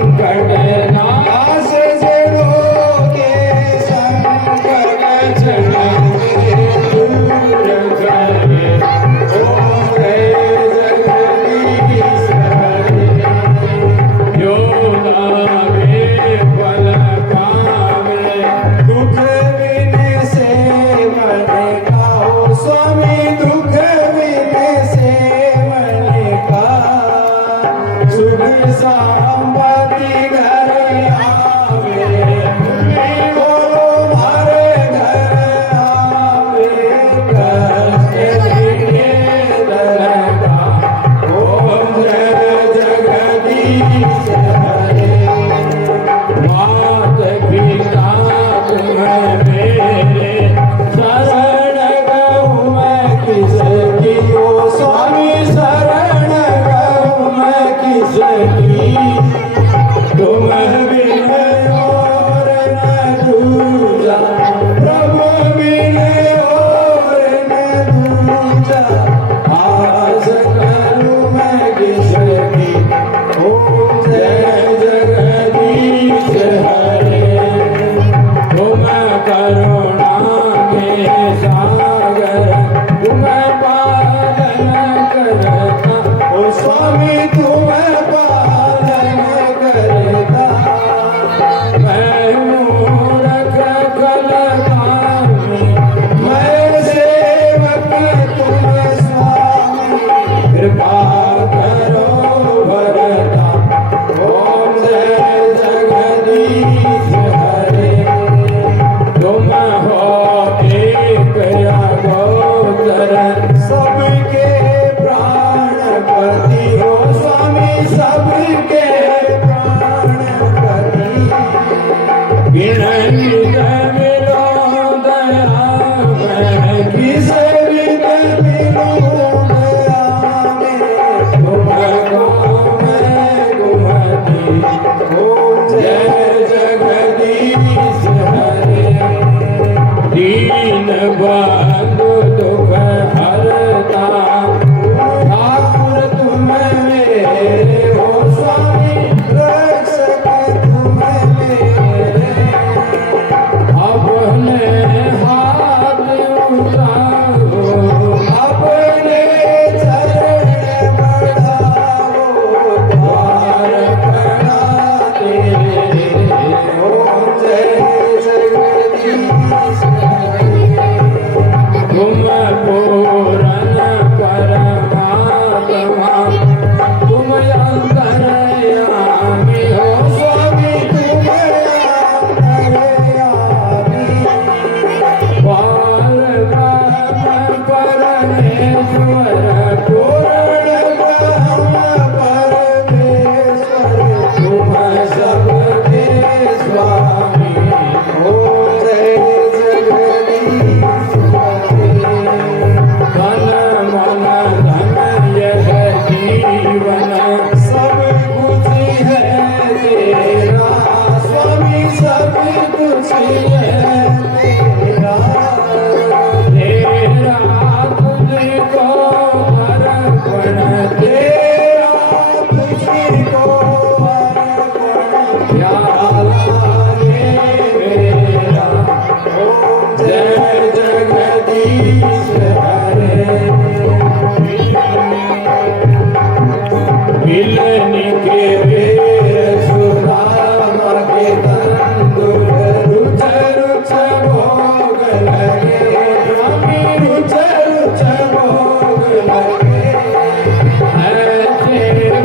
ऐसे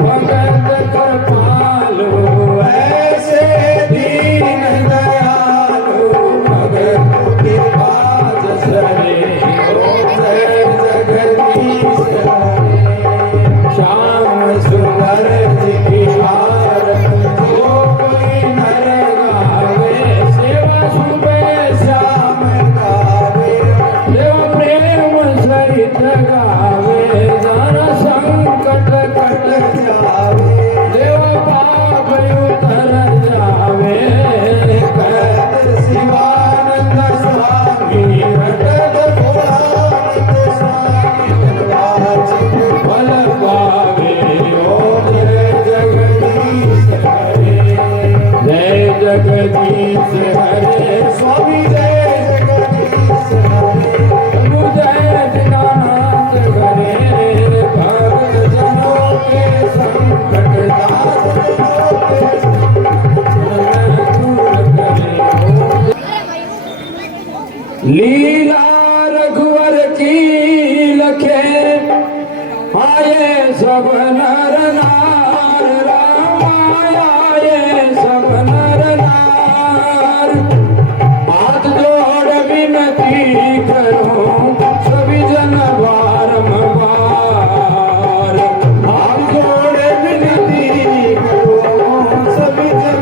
भगत कृपालु ऐसे जगदीश हरे स्वामी जय जगदीश हरे प्रभु जय दीनानाथ हरे भक्त जनों के संकट लीला रघुवर की लखे आए सब नर नार राम आए सब नर नार हाथ जोड़ विनती करो सभी जन बारंबार हाथ जोड़ विनती करो सभी जन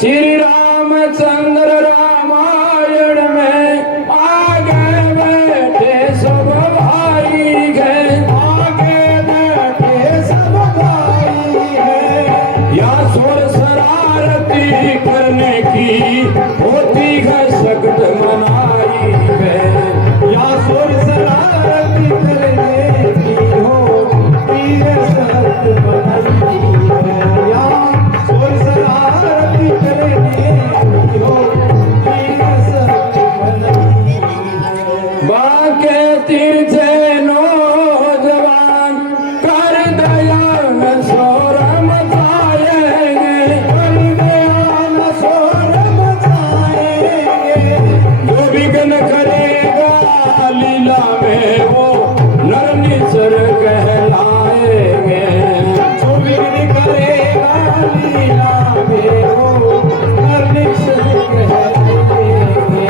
श्री रामचंद्र रामायण में आगे बैठे सब भाई गए आगे बैठे सब भाई है या सोर शरारती करने की होती है सख्त मनाई है या सोर शरारती करने की होती है सख्त मनाई है या सोर शरारती बाके तीर्थे नौजवान कर दयान सोरम जाएंगे कर दयान सोरम जाएंगे जो विघ्न करेगा लीला में वो नर निचर कहलाएंगे जो विघ्न करेगा लीला में वो नर निचर कहलाएंगे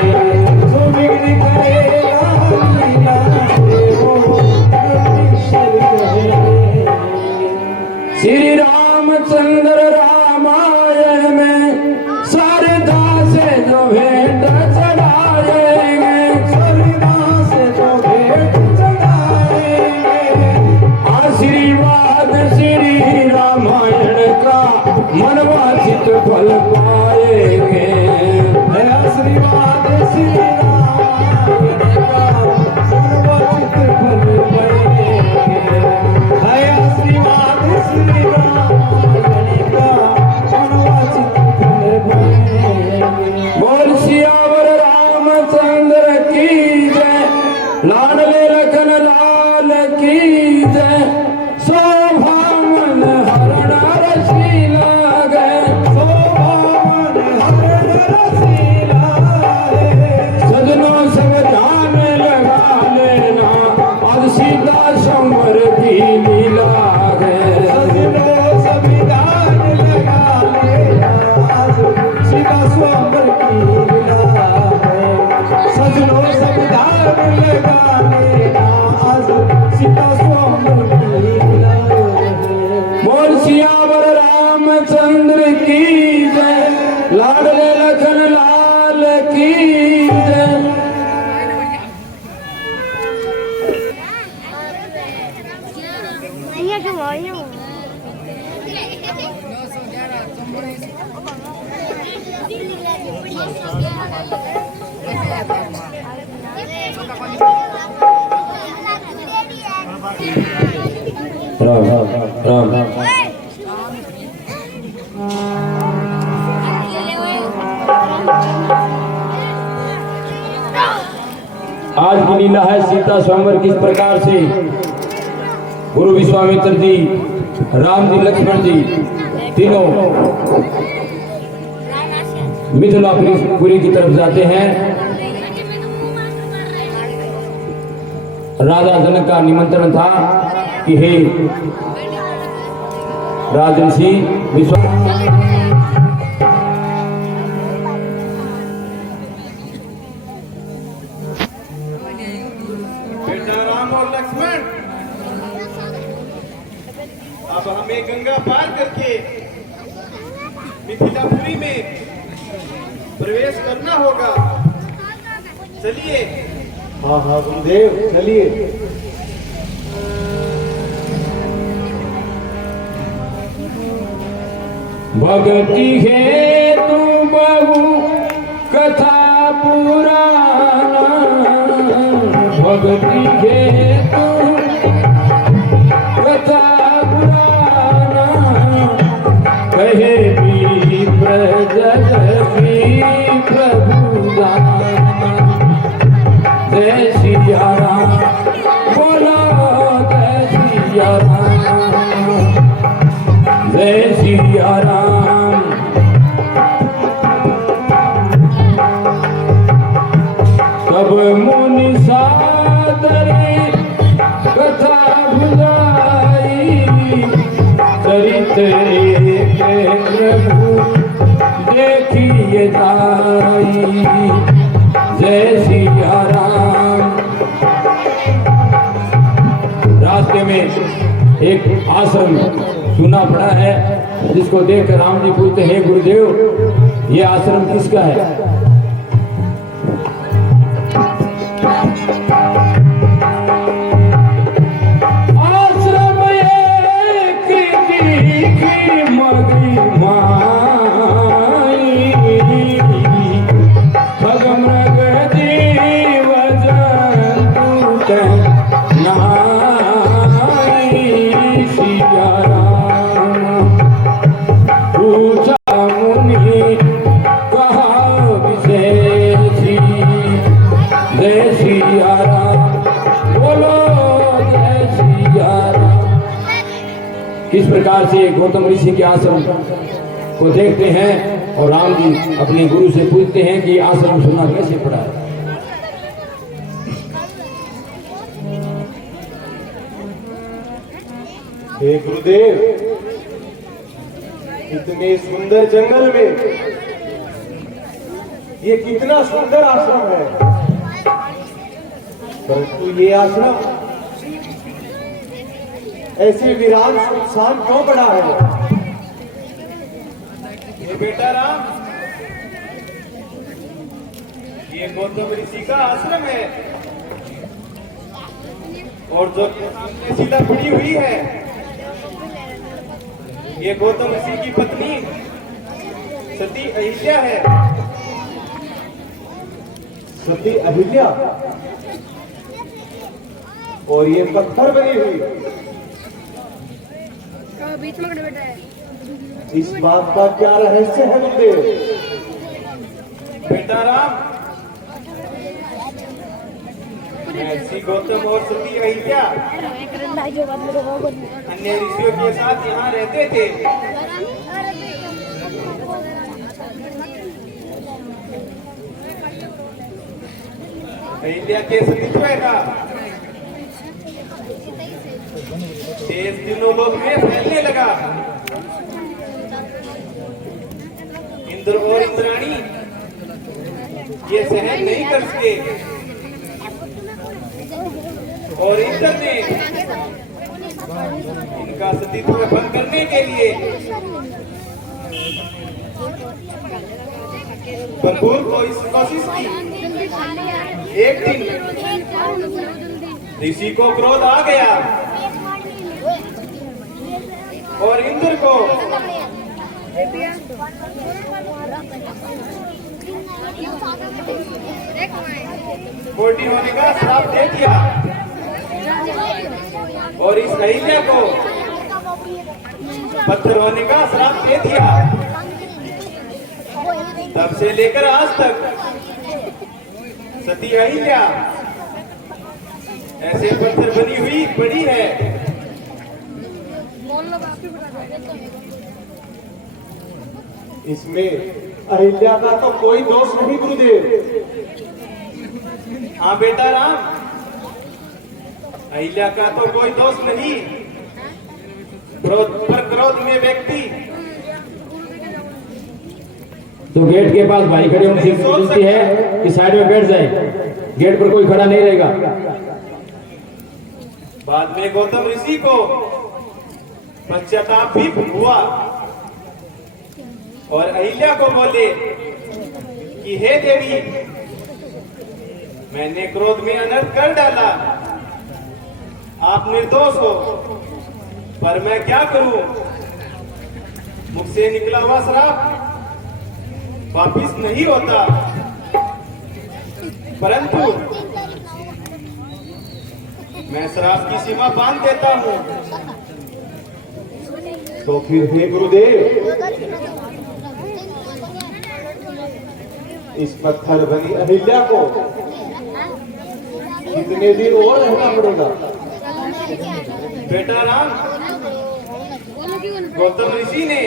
जो विघ्न करेगा लीला में वो नर निचर कहलाएंगे। श्री रामचंद्र रामायण में शारदा से जो भेंट चढ़ाएंगे शारदा से जो भेंट चढ़ाएंगे आशीर्वाद श्री रामायण का मनवांछित फल पाएंगे आशीर्वाद श्री रामायण का मनवांछित फल पाएंगे आशीर्वाद श्री रामायण का मनवांछित फल पाएंगे। बोल सियावर रामचंद्र की जय लाडले लखन लाल की जय शोभामन हरण रसीला गए शोभामन हरण रसीला सजनों सब ध्यान लगा लेना आज सीता संवर की लीला है सजनों सब ध्यान लगा लेना आज सीता संवर की लीला है सजनों सब ध्यान लगा लेना आज सीता संवर की लीला है। बोल सियावर रामचंद्र की जय लाडले लखन लाल की जय। राम राम राम आज की लीला है सीता स्वयंवर किस प्रकार से गुरु विश्वामित्र जी राम जी लक्ष्मण जी तीनों मिथिलापुरी की तरफ जाते हैं। राजा जनक का निमंत्रण था कि हे राजऋषि बेटा राम और लक्ष्मण अब हमें गंगा पार करके मिथिलापुरी में प्रवेश करना होगा। चलिए। हाँ हाँ गुरुदेव चलिए। भक्ति है तू बहु कथा पुराना भक्ति के कथा पुराना कहे भी प्रजगी प्रभु दाना। जय सिया राम बोलो जय सिया राम, जय सिया राम। सब मुनि सादरी कथा भुलाई, चरित एक प्रभु देखिए जाई। जय सिया राम। रास्ते में एक आश्रम सुना पड़ा है, जिसको देखकर राम जी पूछते हैं गुरुदेव ये आश्रम किसका है? आश्रम एक की मगी माई, भग मृग जीव जंतु नहाई। सिया राम पूछा मुनि कहा विशेषी। जय सिया राम बोलो जय सिया राम। किस प्रकार से गौतम ऋषि के आश्रम को देखते हैं और राम जी अपने गुरु से पूछते हैं कि आश्रम सुना कैसे पड़ा है। हे गुरुदेव, इतने सुंदर जंगल में ये कितना सुंदर आश्रम है, परंतु ये आश्रम ऐसे वीरान सुनसान क्यों पड़ा है? ये बेटा राम, ये गौतम ऋषि का आश्रम है और जो सामने शिला पड़ी हुई है ये गौतम ऋषि की पत्नी सती अहिल्या है। सती अहिल्या और ये पत्थर बनी हुई, बीच में खड़े बैठा है। इस बात का क्या रहस्य है गुरुदेव? बेटा राम, ऐसी गौतम और सती अहिल्या अन्य ऋषियों के साथ यहाँ रहते थे। अहिल्या के सतीत्व का देश दिनों लोग में फैलने लगा। इंद्र और इंद्राणी ये सहन नहीं कर सके और इंद्र ने इनका सतीत्व बंद करने के लिए भरपूर कोशिश की। एक दिन ऋषि को क्रोध आ गया और इंद्र को कोटी होने का श्राप दे दिया और इस अहिल्या को पत्थर होने का श्राप दे दिया। तब से लेकर आज तक सती अहिल्या ऐसे पत्थर बनी हुई पड़ी है। इसमें अहिल्या का तो कोई दोष नहीं गुरुदेव। हाँ बेटा राम, अहिल्या का तो कोई दोष नहीं। क्रोध पर क्रोध में व्यक्ति तो गेट के पास भाई खड़े उनसे विनती है कि साइड में बैठ जाए, गेट पर कोई खड़ा नहीं रहेगा। बाद में गौतम ऋषि को पश्चाताप भी हुआ और अहिल्या को बोले कि हे देवी, मैंने क्रोध में अनर्थ कर डाला, आप निर्दोष हो, पर मैं क्या करूं? मुझसे निकला हुआ श्राप वापिस नहीं होता। परंतु मैं श्राप की सीमा बांध देता हूँ। तो फिर हे गुरुदेव, इस पत्थर बनी अहिल्या को कितने दिन और रहना पड़ेगा? बेटा राम, गौतम ऋषि ने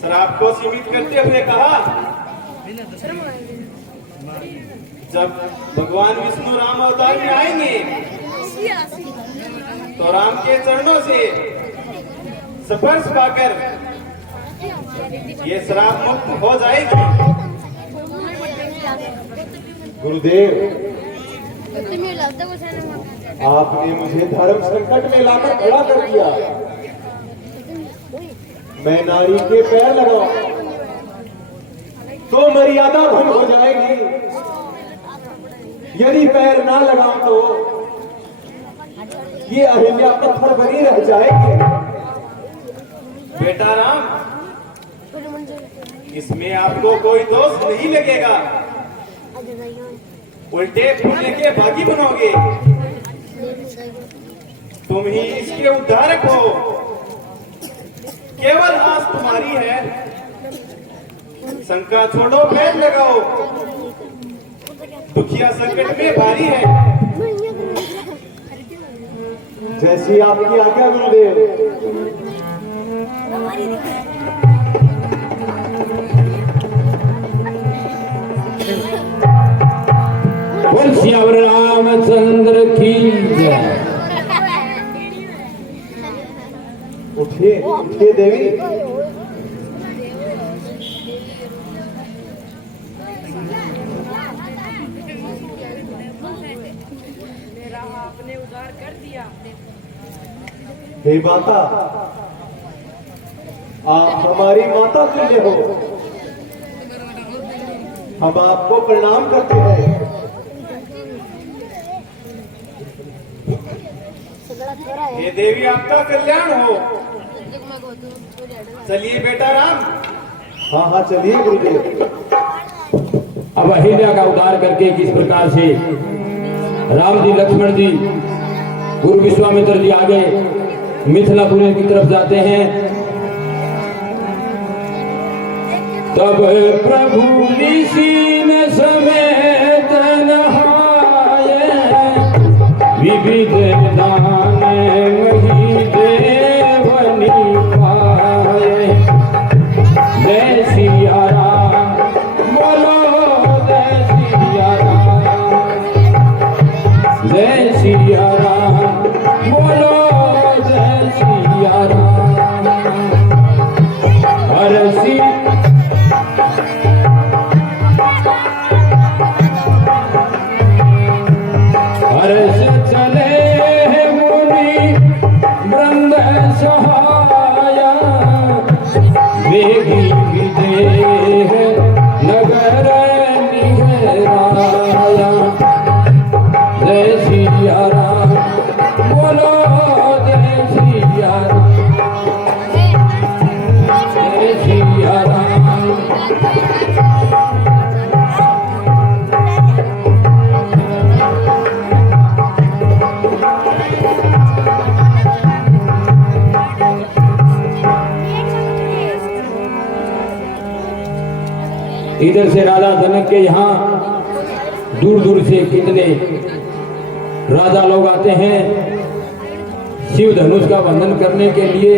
श्राप को सीमित करते हुए कहा, जब भगवान विष्णु राम अवतार में आएंगे तो राम के चरणों से स्पर्श पाकर ये श्राप मुक्त हो जाएगी। गुरुदेव, आपने मुझे धर्म संकट में लाकर खड़ा कर दिया। मैं नारी के पैर लगाऊं तो मर्यादा भंग हो जाएगी, यदि पैर ना लगाऊं तो ये अहिल्या पत्थर बनी रह जाएगी। बेटा राम, इसमें आपको कोई दोष नहीं लगेगा, उल्टे पुण्य के भागी बनोगे। तुम ही इसके उद्धारक हो, केवल आस तुम्हारी है। शंका छोड़ो, पैर लगाओ, दुखिया संकट में भारी है। जैसी आपकी आज्ञा गुरुदेव। बोल सियावर रामचंद्र की जय। उठिए उठिए देवी। आपने उद्धार कर दिया। हे माता, आप हमारी माता तुल्य हो, हम आपको प्रणाम करते हैं। हे देवी, आपका कल्याण हो। चलिए बेटा राम। हाँ हाँ चलिए गुरुदेव। अब अहिल्या का उद्धार करके किस प्रकार से राम जी, लक्ष्मण जी, गुरु विश्वामित्र जी आगे मिथिलापुरी की तरफ जाते हैं। तब प्रभु ऋषि ने समेत नहाए, विविध दान वही देवनी पाए। जय सिया राम, बोलो जय सिया राम, जय सिया राम, बोलो जय सिया राम। हरसी हर्ष चले मुनि वृंद सहाया, वेगी विदेह नगर निहराया। जय सिया राम, बोलो जय सिया राम, जय सिया राम। इधर से राजा जनक के यहाँ दूर दूर से कितने राजा लोग आते हैं शिव धनुष का बंधन करने के लिए।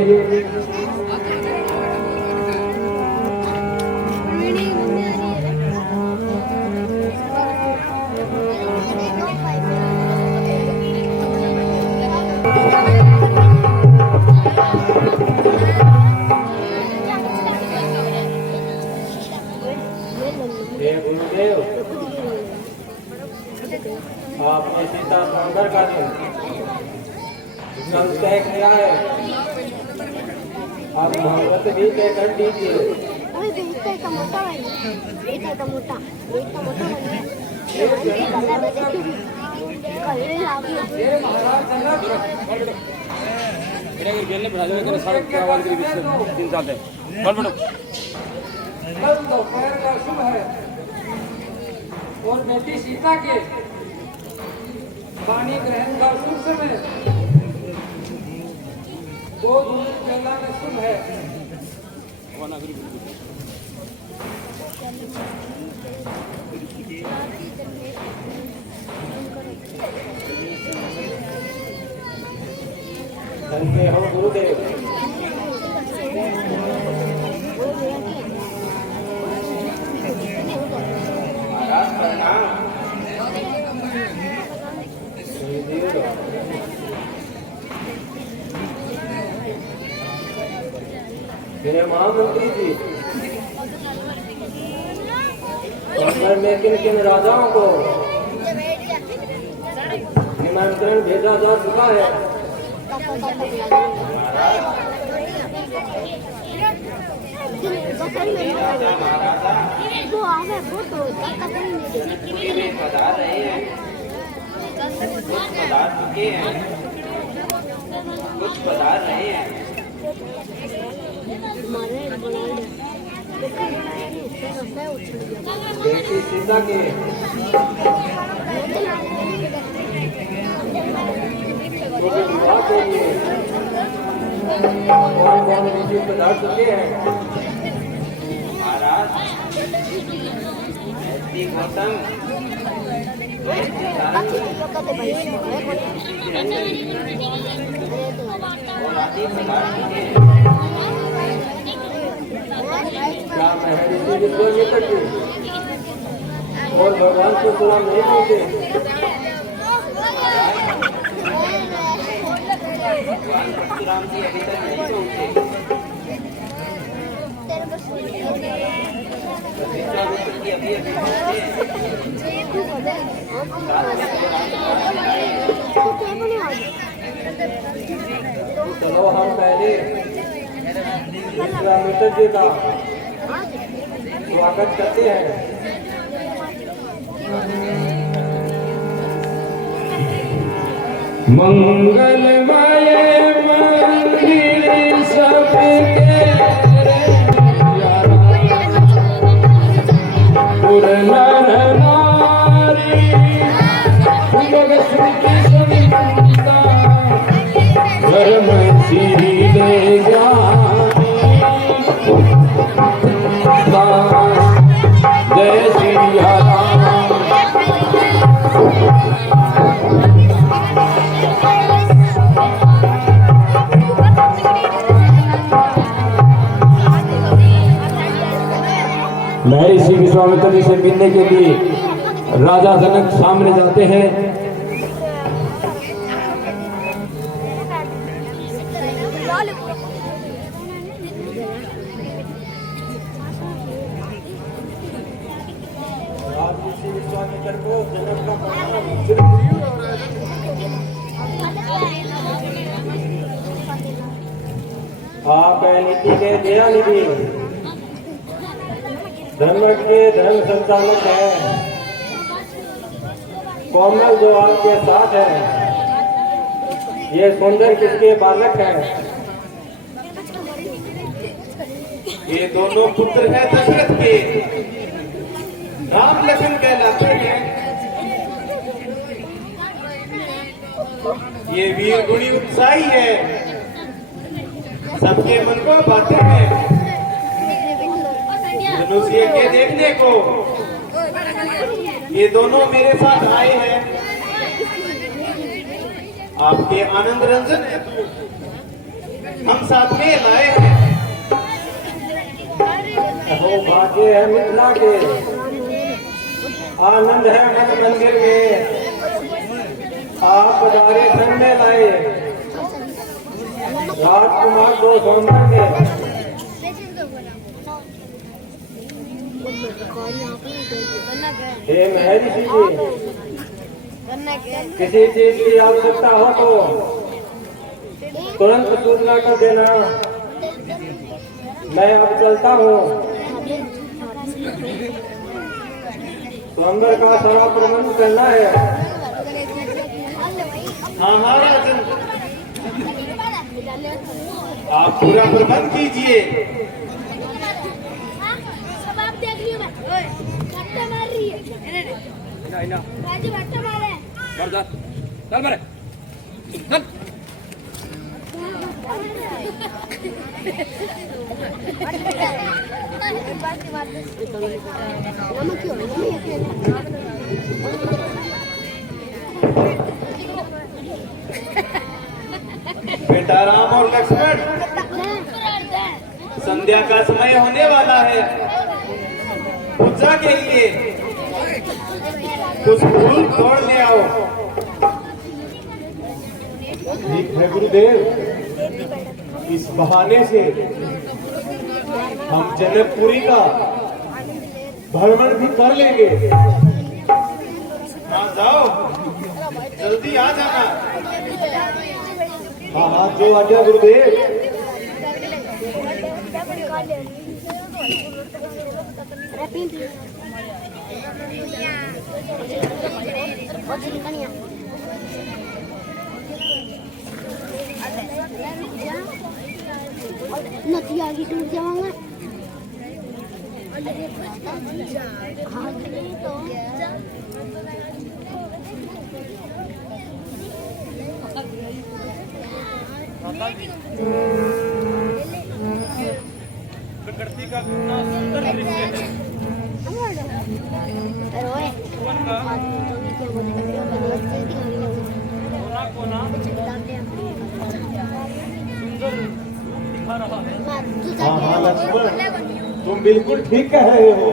हे गुरुदेव, आपने सीता समुद्र का दिन तय किया है, आप भागवत भी तय कर दीजिए। और बेटी सीता के पानी ग्रहण का शुभ समय दो बेला में शुभ है। धन्य हो गुरुदेव। मेरे महामंत्री जी, घर में किन किन राजाओं को निमंत्रण भेजा जा चुका है? वो आवे वो तो पधार रहे हैं, कुछ पधार चुके हैं, कुछ पधार रहे हैं। बेटी सीता के विवाह के लिए कौन कौन ऋषि पधार चुके हैं? महाराज ऐसी गौतम और आदि पधार चुके हैं। क्या महर्षि विश्वामित्र जी और भगवान को सलाम नहीं पहुंचे? भगवान परशुराम जी अभी तक नहीं पहुंचे। विश्वामित्र जी अभी अभी चलो हम पहले विश्वामित्र जी का स्वागत करते हैं। मंगलमय मंदिर सबके पुर नर नारी जग सुखी संता धर्म सीले जानी जय सिया राम। महर्षि विश्वामित्र जी से मिलने के लिए राजा जनक सामने जाते हैं। ऋषि विश्वामित्र को जनक का प्रणाम। आप नीति के दयानिधि, धर्म के धर्म संचालक है। कोमल जो आपके साथ है, ये सुंदर किसके बालक है? ये दोनों पुत्र हैं दशरथ के, राम लखन कहलाते हैं। ये वीर गुणी उत्साही है, सबके मन को भाते हैं। धनुष्य के देखने को ये दोनों मेरे साथ आए हैं। आपके आनंद रंजन हेतु हम साथ में लाए हैं। हो भाग्य है मिथिला के, आनंद है मठ मंदिर में। आप पधारे धन में लाए, राजकुमार दो सोमवार के। हे महर्षि जी, किसी चीज की आवश्यकता हो तो तुरंत सूचना कर देना। मैं अब चलता हूँ। स्वयंवर का सारा प्रबंध करना है। हाँ हाँ राजन, आप पूरा प्रबंध कीजिए। सब आप देख लियो। मैं मार रही है। राजी बैठा मारे चल मेरे चल बेटा राम और लक्ष्मण, संध्या का समय होने वाला है। पूजा के लिए कुछ फूल तोड़ ले आओ। ठीक है गुरुदेव, इस बहाने से हम जनकपुरी का भ्रमण भी कर लेंगे। हाँ जाओ, जल्दी आ जाना। हाँ हाँ, जो आज्ञा गुरुदेव। नदी आगे टूट जाऊंगा। हाँ तो प्रकृति का कितना सुंदर दृश्य है। कोना कोना सुंदर दिखा रहा है। हाँ हाँ लक्ष्मण, तुम बिल्कुल ठीक कह रहे हो।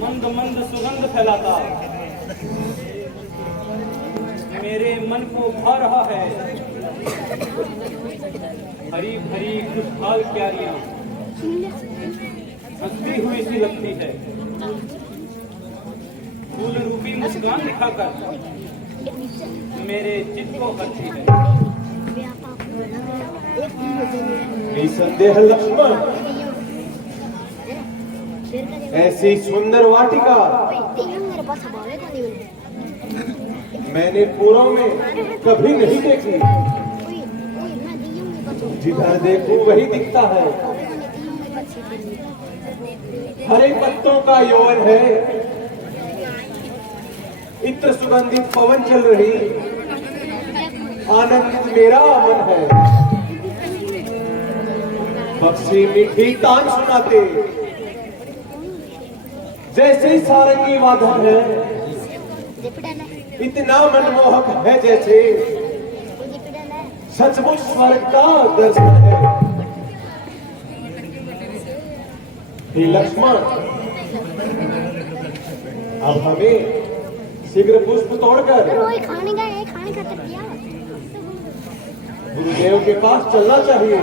मंद मंद सुगंध फैलाता मेरे मन को भा रहा है। हरी भरी खुशहाल क्यारियां हंसती हुई सी लगती है। फूल रूपी मुस्कान दिखाकर मेरे चित्त को हंसती है। निसंदेह लक्ष्मण, ऐसी सुंदर वाटिका मैंने पूर्व में कभी नहीं देखी। जिधर देखूं वही दिखता है। हरे पत्तों का यौवन है, इत्र सुगंधित पवन चल रही, आनंदित मेरा मन है। पक्षी मीठी तान सुनाते, जैसे ही सारंगी वादन है, इतना मनमोहक है जैसे सचमुच स्वर्ग का दर्शन है। हे लक्ष्मण, अब हमें शीघ्र पुष्प तोड़कर खाने का दिया। गुरुदेव के पास चलना चाहिए।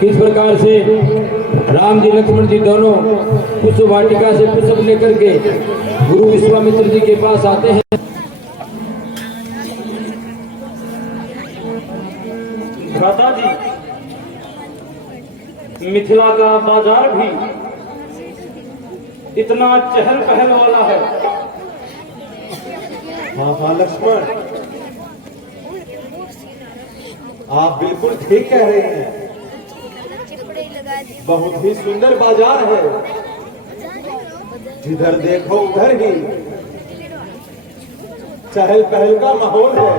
किस प्रकार से राम जी लक्ष्मण जी दोनों पुष्प वाटिका से पुष्प लेकर के गुरु विश्वामित्र जी के पास आते हैं। भ्राता जी, मिथिला का बाजार भी इतना चहल पहल वाला है। हाँ हाँ लक्ष्मण, आप बिल्कुल ठीक कह रहे हैं। बहुत ही सुंदर बाजार है, जिधर देखो उधर ही चहल पहल का माहौल है।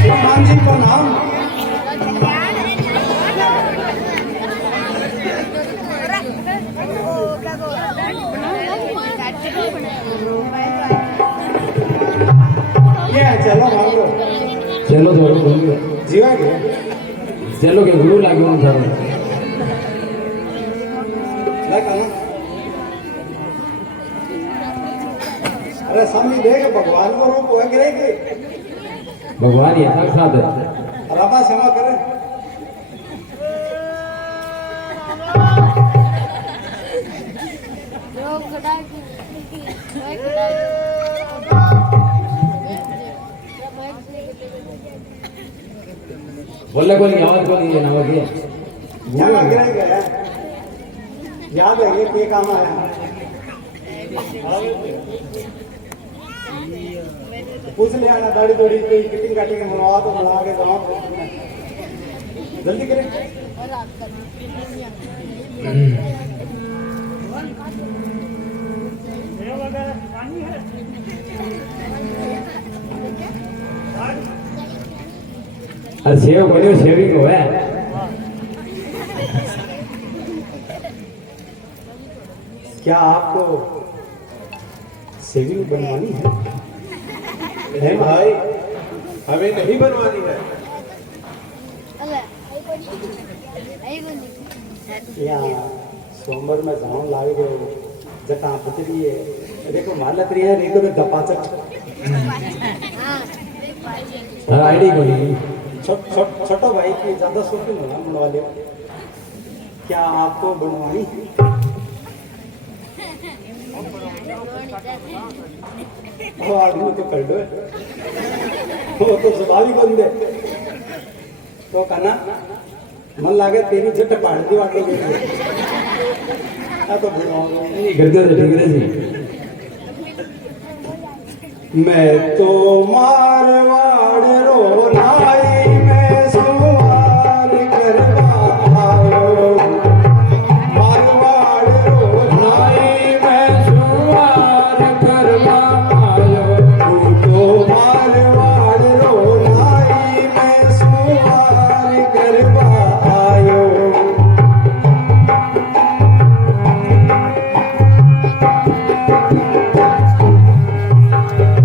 श्रीमान जी को नाम ये है, चलो भागो चलो तो जीवा के चलो के गुरु लागू थारो अरे स्वामी देख भगवान को रूप हो गए भगवान ये साक्षात है। रमा क्षमा करे। बोले कोई आवाज को नहीं ना होगी यहाँ लग रहा है क्या? याद है ये काम आया पूछ लिया ना, दाढ़ी थोड़ी कोई कटिंग काटेंगे मनवा तो मनवा के जाओ, जल्दी करें। अरे सेव बने सेविंग हो है। क्या आपको सेविंग बनवानी है? नहीं भाई, हमें नहीं बनवानी है। या सोमवार में जाऊं लागे गए जटा बतरी है, देखो मालत रही है, नहीं तो दपाचट आईडी को नहीं छोटो भाई की ज्यादा सोचो ना बनवा ले। क्या आपको बनवानी है? वो आदमी तो कर दो, वो तो स्वाभाविक बंदे तो कहना मन लागे तेरी जट पाड़ दी वाटे तो नहीं करते थे ठीक है जी। मैं तो मारवाड़ रो नाई में सवार करवायो, मारवाड़ रो नाई में सवार करवायो, तू तो मारवाड़ रो नाई में सवार करवायो।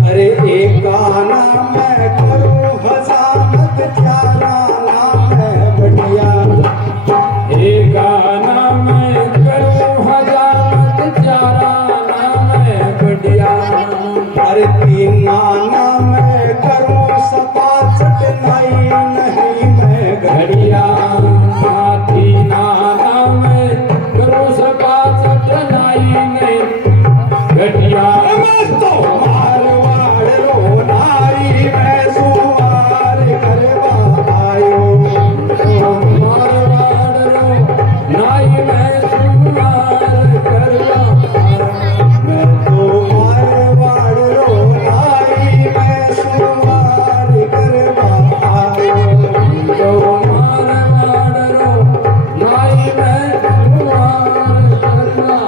अरे एक गाना मैं करूं हजामत, प्यारा नाम है बढ़िया। एक गाना मैं करूं हजामत, चारा नाम है बढ़िया। अरे तीन गाना मैं करूं सपाचट, नहीं नहीं मैं घड़िया हाथी नाना में करूं सपाचट, नहीं नहीं घड़िया। तो मारवाड़ रो नाई में सवार करवायो, मारवाड़ रो नाई में सवार करवायो। मैं तो मारवाड़ रो नाई में सवार करवायो। तो मारवाड़ रो नाई में सवार करवायो।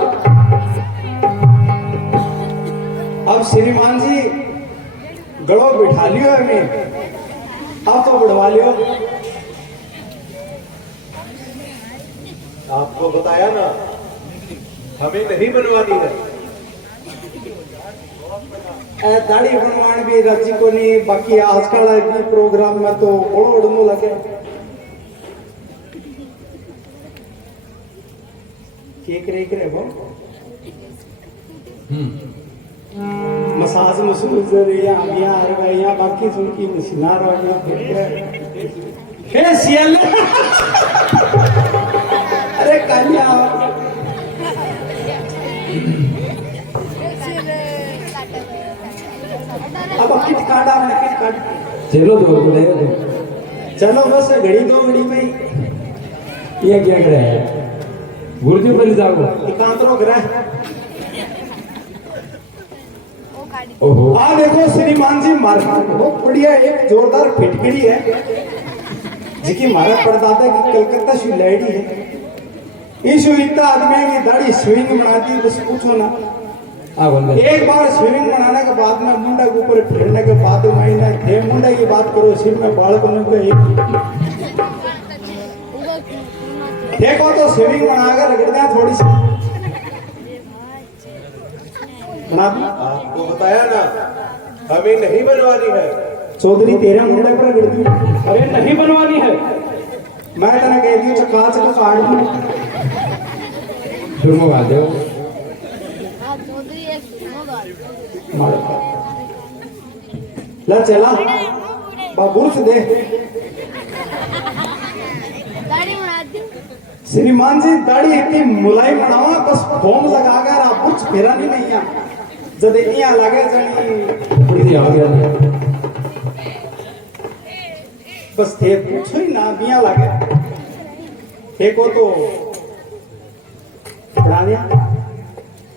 अब श्रीमान जी गड़ो बिठा लियो हमें, अब तो बढ़वा लियो। आपको बताया ना, हमें नहीं बनवानी है। दाढ़ी बनवान भी राजी को नहीं, बाकी आजकल की प्रोग्राम में तो बड़ो उड़नो लगे। केक रेक रे वो मसाज मसूज या बाकी सुनकी मशीना फेशियल अरे कन्या अब किट काटा किट काट चलो तो चलो बस घड़ी 2 घड़ी में ही ये क्या कर रहा है गुरुजी पर जाओ एकांतरो ग्रह। ओहो आ देखो श्रीमान जी मार्केट बहुत बढ़िया एक जोरदार फिटकड़ी है जिकी मारा परदादा की कलकत्ता शु लैडी है। इस इतना आदमी की दाढ़ी स्विंग बनाती बस पूछो ना। आ बंदे एक बार स्विमिंग बनाने के बाद में मुंडा के ऊपर फिरने के बाद महीना थे मुंडा की बात करो सिर में बाल बने को देखो तो स्विमिंग बना कर रगड़ दें थोड़ी सी बना दी। आपको बताया ना हमें नहीं बनवानी है। चौधरी तेरा मुंडा पर रगड़ दी। अरे नहीं बनवानी है मैं तेना कह दी चका चका काट दूं फिर मंगा दो ला चला बाबू से दे दाढ़ी बना दी श्रीमान जी दाढ़ी इतनी मुलायम बनावा बस फोम लगाकर आप कुछ फेरा नहीं भैया जब यहाँ लगे जनी गुरुजी आ गया बस थे पूछो ही ना बिया लगे देखो तो बना दिया।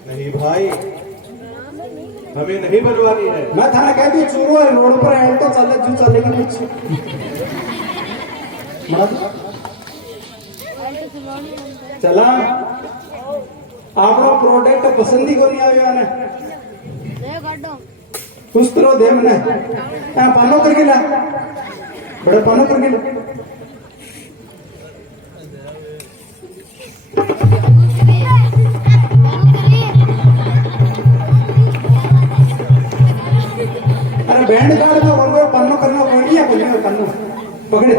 नहीं भाई हमें नहीं बनवानी है। मैं थाना कह दी चूरू है रोड पर है तो चले जो चलेगी कुछ बना दो। चला आपनो प्रोडक्ट पसंदी को नहीं आया ने कुछ तो दे मने पानो करके ला बड़े पानो करके ला अरे बैंड कार्ड में बोलो पन्नो करना बढ़िया बोलिए पन्नो पकड़े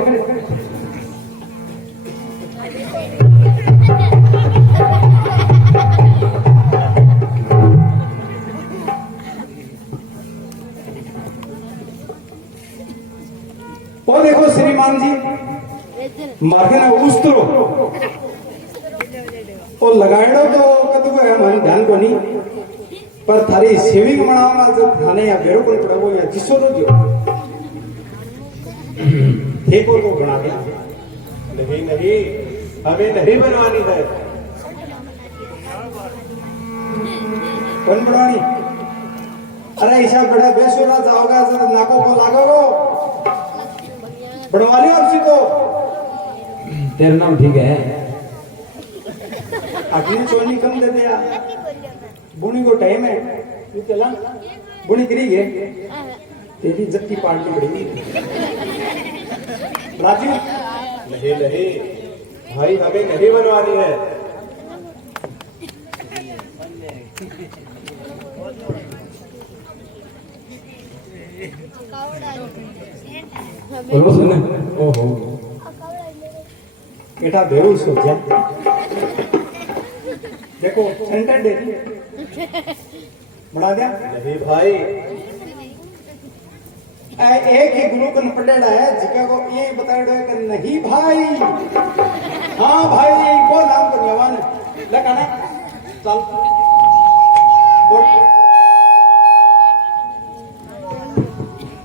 वो देखो श्रीमान जी मार्गे ना उस्तरो वो लगाएड़ो तो कदू को हमारे ध्यान को नहीं पर थारी सेविंग बनाऊंगा जब थाने या बेरो को पड़ा वो या जिसो तो जो देखो तो बना दिया। नहीं नहीं हमें नहीं बनवानी है। कौन बनवानी अरे ऐसा बड़ा बेसुरा जाओगा जब नाको को लागोगो बनवा लियो आपसी तो तेरा नाम ठीक है अगली चोनी कम दे दिया बुनी को टाइम है तू चला बुनी करी है तेरी जत्ती पार्टी पड़ेगी राजू नहीं नहीं भाई हमें नहीं बनवानी है। बोलो सुन ओहो बेटा बेरू सोचा देखो सेंटर दे बढ़ा दिया। नहीं भाई एक ही गुरु कन पढ़ेड़ा है जिका को ये बताएड़ा है कि नहीं भाई हाँ भाई वो नाम को जवान लगाना चल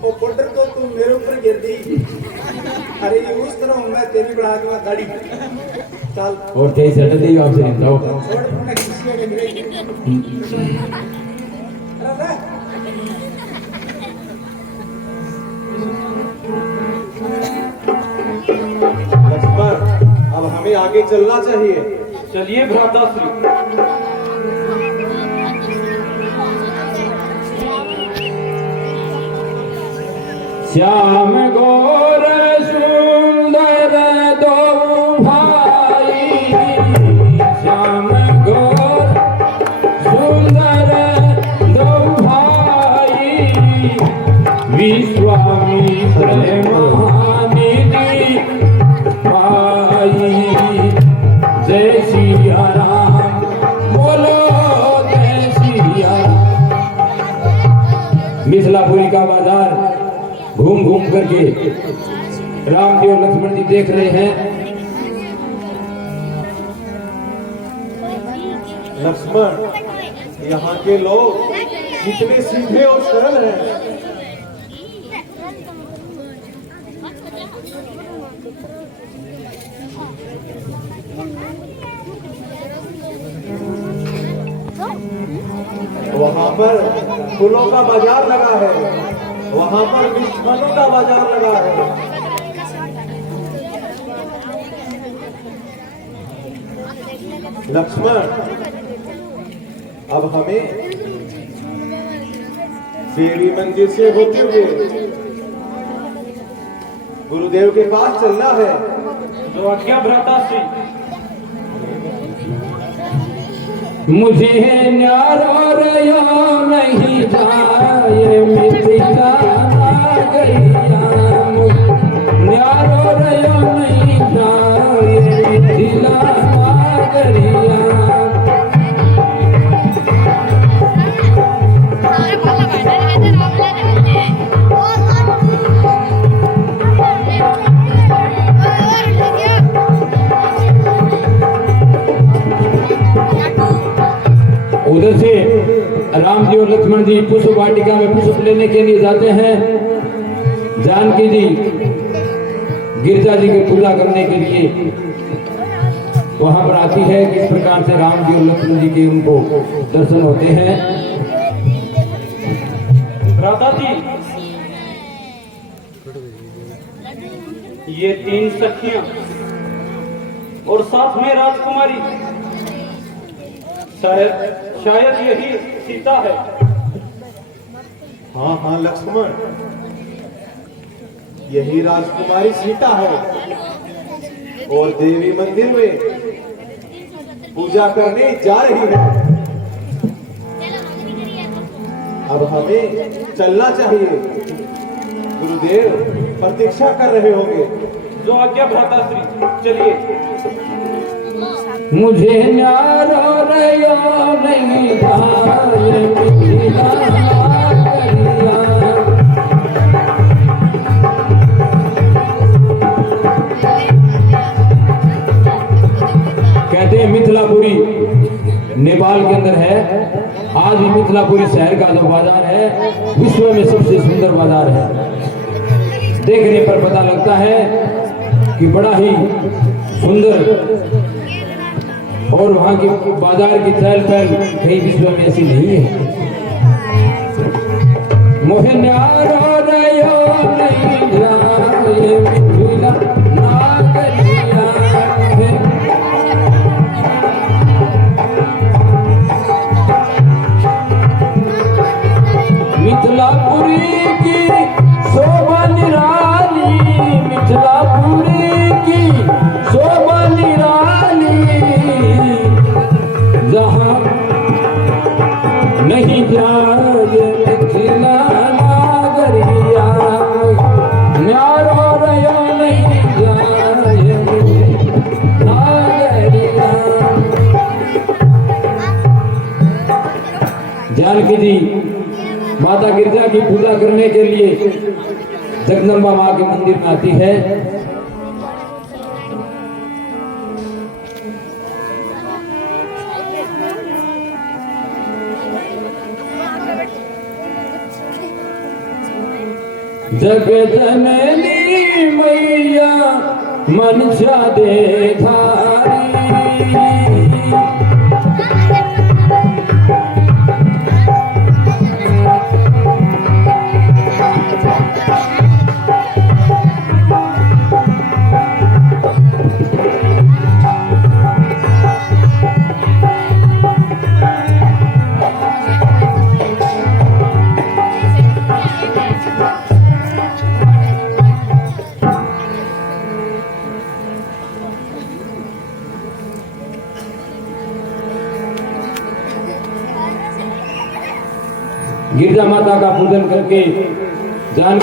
वो पोटर तो तू मेरे ऊपर गिर दी अरे ये उस तरह हूं मैं तेरी बढ़ा दूंगा दाढ़ी चल और तेरी सेटल दी आपसे जाओ छोड़ मैं किसी को नहीं मिलेगी अरे लक्ष्मण अब हमें आगे चलना चाहिए। चलिए भ्राताश्री श्याम गौर सुंदर दो भाई श्याम गौर सुंदर दो भाई विश्वामित्र महानिधि भाई जय सिया राम बोलो जय सिया मिथिलापुरी का बाजार घूम घूम करके राम जी और लक्ष्मण जी देख रहे हैं। लक्ष्मण यहाँ के लोग कितने सीधे और सरल हैं। वहां पर फूलों का बाजार लगा है, वहां पर विश्वनों का बाजार लगा है। लक्ष्मण, अब हमें देवी मंदिर से होते हुए गुरुदेव के पास चलना है। जो आज्ञा भ्राताश्री। मुझे न्यारो रयो नहीं जाए मिथिला नगरिया, न्यारो रयो नहीं जाए मिथिला नगरिया। उधर से राम जी और लक्ष्मण जी पुष्प वाटिका में पुष्प लेने के लिए जाते हैं। जानकी जी गिरजा जी की पूजा करने के लिए वहां पर आती है। किस प्रकार से राम जी और लक्ष्मण जी के उनको दर्शन होते हैं। राधा जी, ये 3 सखियां और साथ में राजकुमारी, शायद यही सीता है। हाँ हाँ लक्ष्मण, यही राजकुमारी सीता है और देवी मंदिर में पूजा करने जा रही है। अब हमें चलना चाहिए, गुरुदेव प्रतीक्षा कर रहे होंगे। जो आज्ञा भ्राताश्री, चलिए। मुझे न्यारो रयो नहीं जाए मिथिला नगरिया। कहते हैं मिथिलापुरी नेपाल के अंदर है। आज भी मिथिलापुरी शहर का जो बाजार है विश्व में सबसे सुंदर बाजार है। देखने पर पता लगता है कि बड़ा ही सुंदर, और वहां की बाजार की चहल पहल कहीं विश्व में ऐसी नहीं है। मोहे न्यारो रयो नहीं जाए मिथिला नगरिया। मिथिलापुरी की शोभा निराली, मिथिलापुरी की शोभा निराली, जहाँ नहीं जाए मिथिला नगरिया। न्यारो रयो नहीं जाए नगरिया। जानकी जी माता गिरजा की पूजा करने के लिए जगदम्बा माँ के मंदिर में आती है। जग जननी मैया मनसा दे धारी, गिरजा माता का पूजन करके जान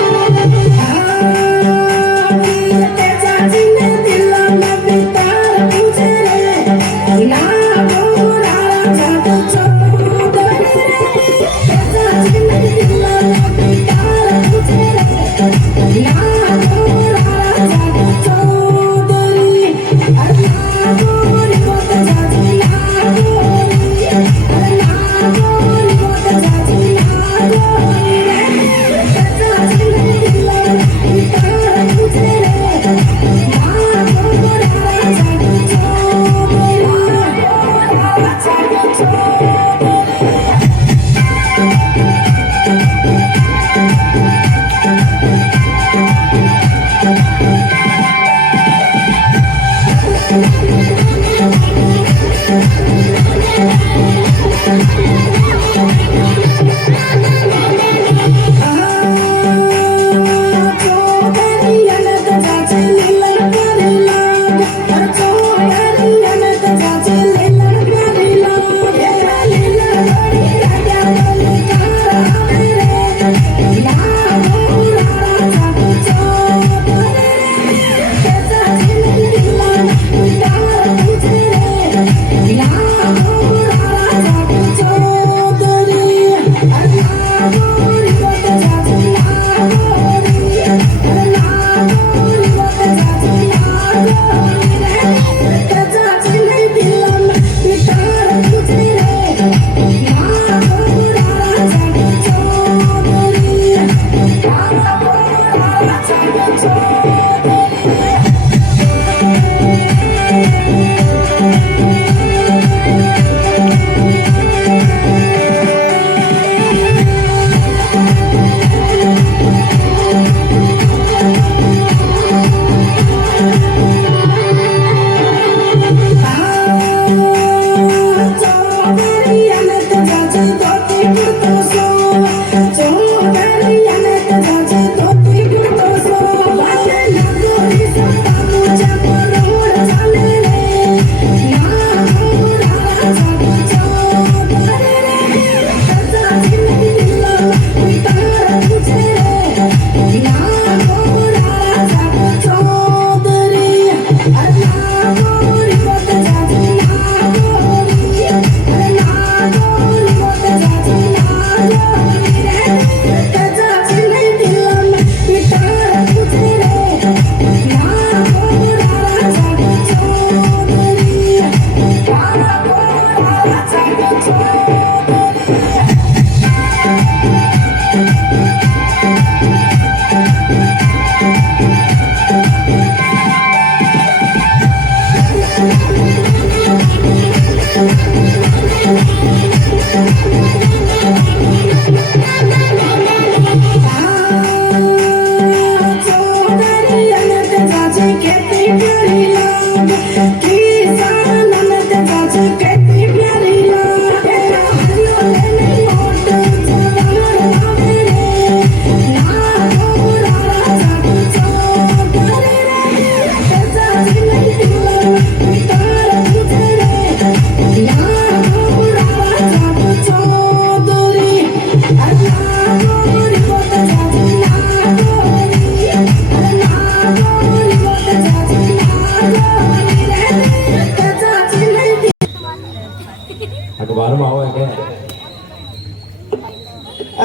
अखबार में आओ क्या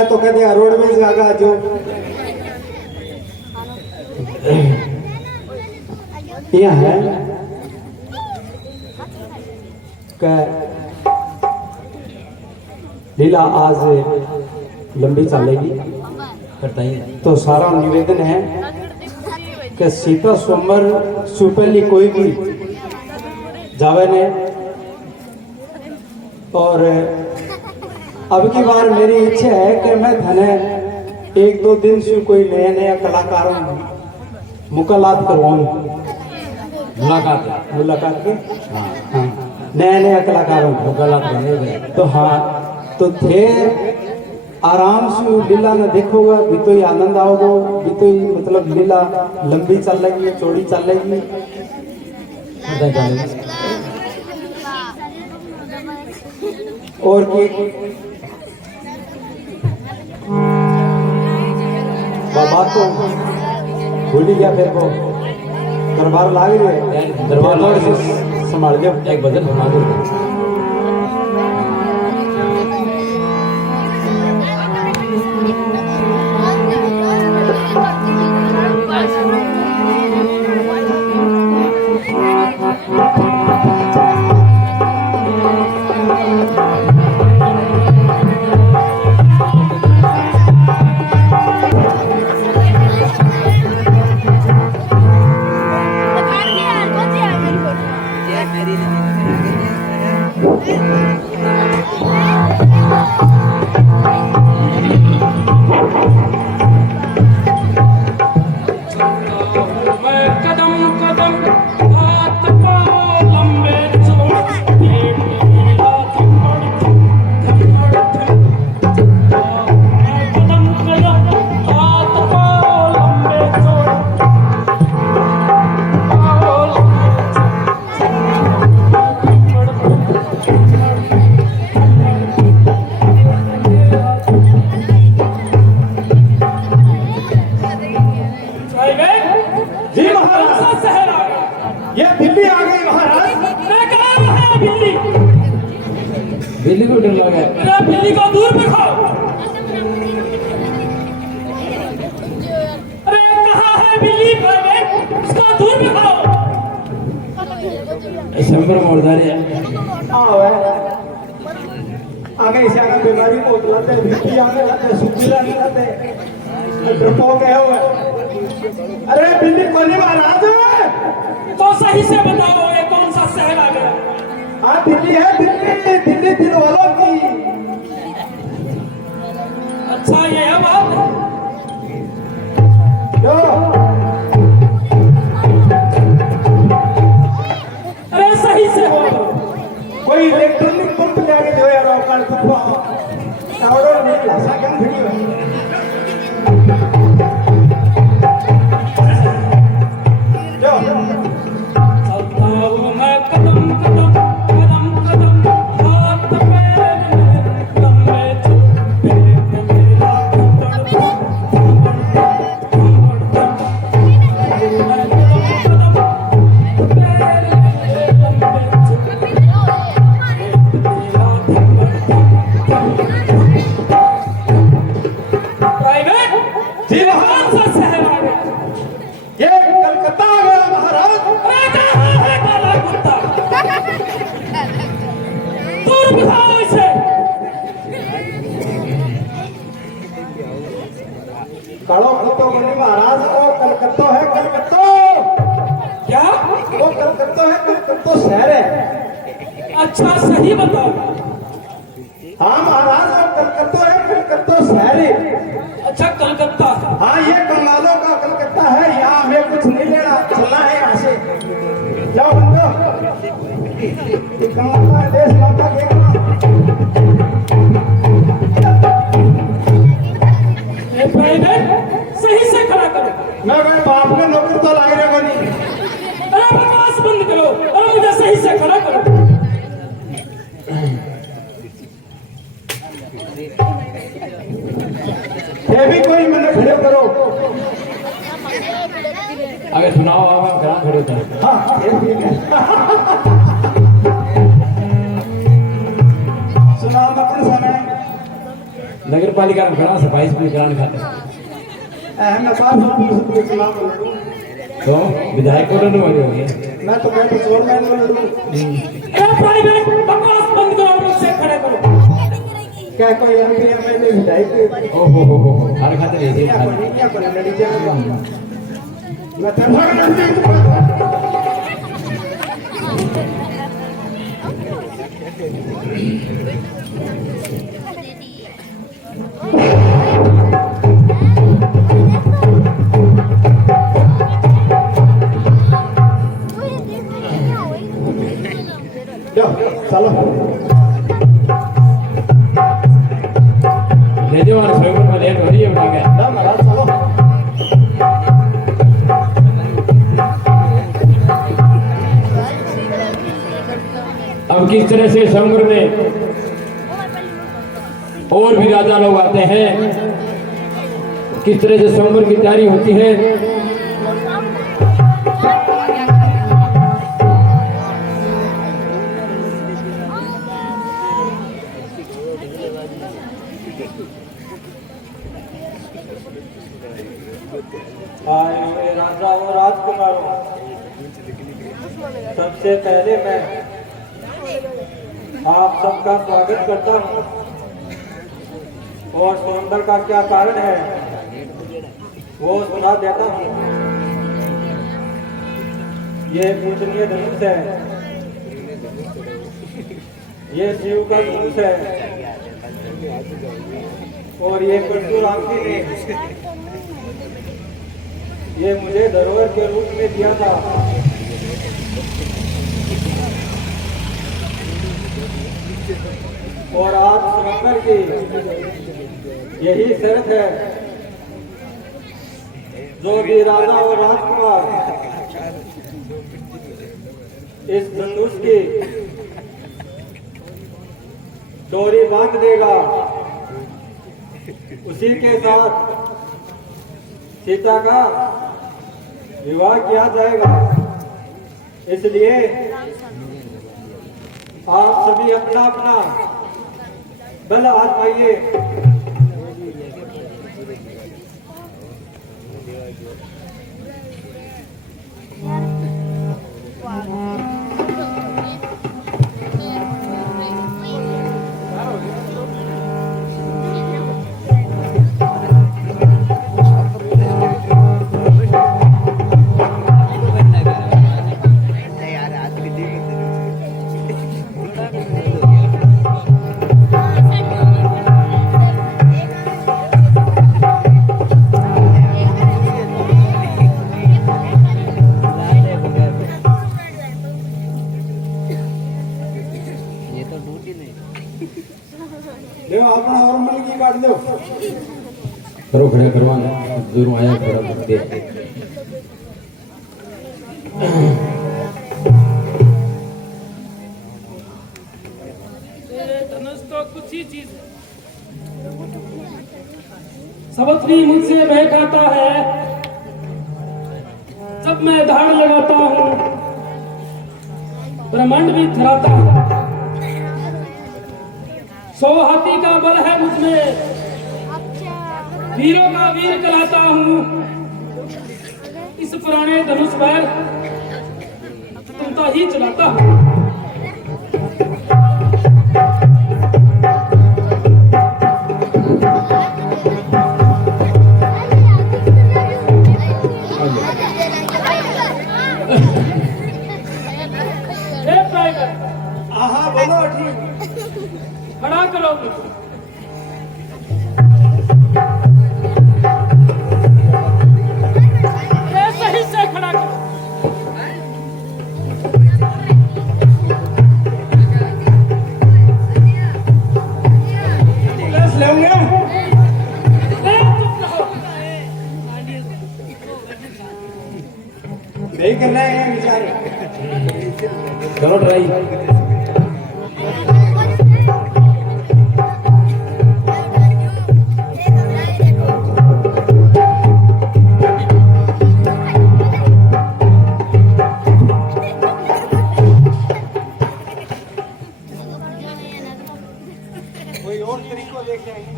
तो कहते हैं रोडवेज आगा जो यहाँ है क्या लीला आज लंबी चलेगी करता ही तो सारा निवेदन है कि सीता सोमवार सुपहली कोई भी जावे ने और अब की बार मेरी इच्छा है कि मैं धने एक दो दिन से कोई नया नया कलाकारों मुलाकात करवाऊं मुलाकात के हाँ नया नया कलाकारों मुलाकात करने तो हाँ तो थे आराम से लीला ने देखोगा भी तो ही आनंद आओगे भी तो ही मतलब लीला लंबी चल रही चौड़ी चल रही और बात तो भूल ही गया फिर को दरबार लाग रही है दरबार संभाल दो एक बजट बना दो बिल्ली को डर लगा है बिल्ली को दूर बिठाओ। अरे कहाँ है बिल्ली भाई उसको दूर बिठाओ। शंबर मोरदारी है आगे से आगे बीमारी को उतलाते बिल्ली आगे लाते सुखी लाते डरपोक है वो अरे दिल्ली कोनी महाराज तो सही से बताओ ये कौन सा शहर आ गया? हाँ दिल्ली है, दिल्ली दिल्ली दिल वालों की। अच्छा ये है बात। जो अरे सही से बोलो। कोई इलेक्ट्रॉनिक पंप ले आके जो यार अपन तो टावरों में लाशा कम खड़ी है। जो चलता हूँ मैं कदम कदम कदम कदम हाथ पैर में लंबे चुप्पे मेरा प्राइवेट जी कौन सा शहर आ गया? ये कलकत्ता आ गया महाराज। अरे कहाँ है काला कुत्ता? दूर बिठाओ इसे। कालो कुत्तो बनी महाराज, वो कलकत्ता है, कलकत्ता क्या? वो कलकत्ता है, कलकत्ता शहर है। अच्छा सही बताओ। हाँ महाराज, वो कलकत्ता है, कलकत्ता शहर है। अच्छा कलकत्ता। हाँ ये बंगालों का कलकत्ता है, यहाँ हमें कुछ नहीं लेना, चलना है यहाँ से। जाओ बंदो, ये कलकत्ता देश माता के ये प्राइवेट सही से खड़ा करो। मैं भाई बाप ने नौकर तो लाए रे बनी। अरे बकवास बंद करो और मुझे सही से खड़ा करो। ये भी कोई मैंने खड़े करो। अगर सुनाओ आप कहाँ खड़े थे? हाँ ये ठीक है। सुनाओ मतलब समय नगर पालिका में खड़ा सफाई से कराने खाते मैं बात सुनाओ। तो विधायक को रहने वाले होंगे। मैं तो मैं तो चोर मैं अरे प्राइवेट बकवास बंद करो और मुझसे खड़ा करो। क्या कोई एमपी एमएलए विधायक ओहो हर खाते रहे क्या बने क्या बने लड़ी जाएगा। मैं तो चलो ले जाओ और स्वयं में लेट हो रही है उठा के। ना महाराज चलो। अब किस तरह से समुद्र में और भी राजा लोग आते हैं, किस तरह से समुद्र की तैयारी होती है। आए हुए राजा और राजकुमारों, सबसे पहले मैं आप सबका स्वागत करता हूँ और सौंदर्य का क्या कारण है वो सुना देता हूँ। ये पूजनीय धनुष है, ये शिव का धनुष है और ये परशुराम जी ने ये मुझे धरोहर के रूप में दिया था। और आज सुनकर की यही शर्त है, जो भी राजा और राजकुमार इस धनुष की डोरी बांध देगा, उसी के साथ सीता का विवाह किया जाएगा। इसलिए आप सभी अपना अपना बल आजमाइए। लो अपना और मिल की काट दो। करो खड़ा करवाना दूर आया खड़ा कर दे। धनुष तो कुछ ही चीज है। सबक मुझसे बहकाता है जब मैं धाड़ लगाता हूँ, ब्रह्मांड भी थराता है। 100 हाथी का बल है मुझमें, वीरों का वीर कहलाता हूँ। इस पुराने धनुष पर तुमता ही चलाता हूँ। हाँ बोलो ठीक। खड़ा करो। सही से खड़ा करो। बस लेंगे। यही कर रहे हैं विचार। चलो ट्राई। कोई और तरीको देख आएंगे।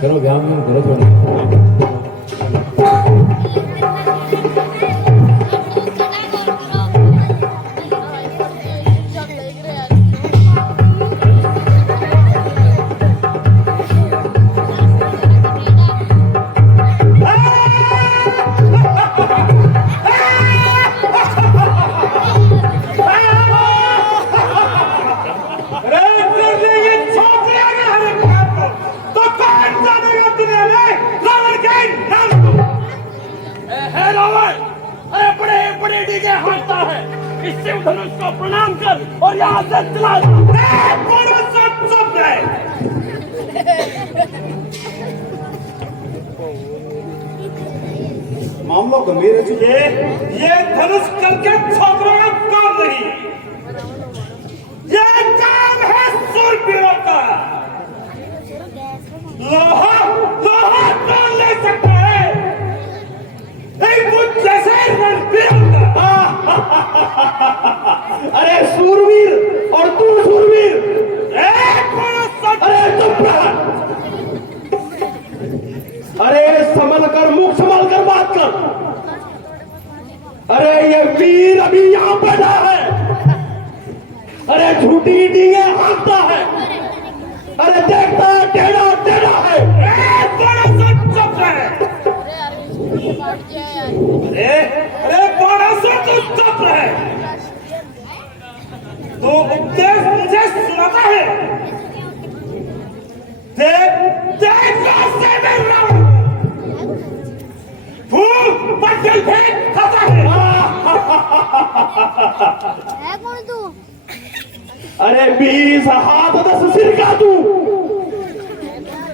करो व्यायाम में करो थोड़ा। इससे धनुष को प्रणाम कर और यहाँ से चला मामलो गंभीर है जी। ये धनुष करके छोकरों का काम नहीं, ये काम है शूरवीरों का। लोहा लोहा कौन ले सकता है, एक मुझ जैसे रणवीरों का। अरे सूरवीर और तू सूरवीर। अरे चुप रहा। अरे संभल कर, मुख संभल कर बात कर। अरे ये वीर अभी यहाँ बैठा है। अरे झूठी डींगे हाँकता है। अरे देखता है टेढ़ा टेढ़ा है। बड़ा सा चुप है। अरे बड़ा सा तो चुप है। तो उपदेश मुझे सुनाता है। देख से मैं रावण फूल बदल फेंक खाता है। कौन तू? अरे 20 हाथ 10 सिर का तू।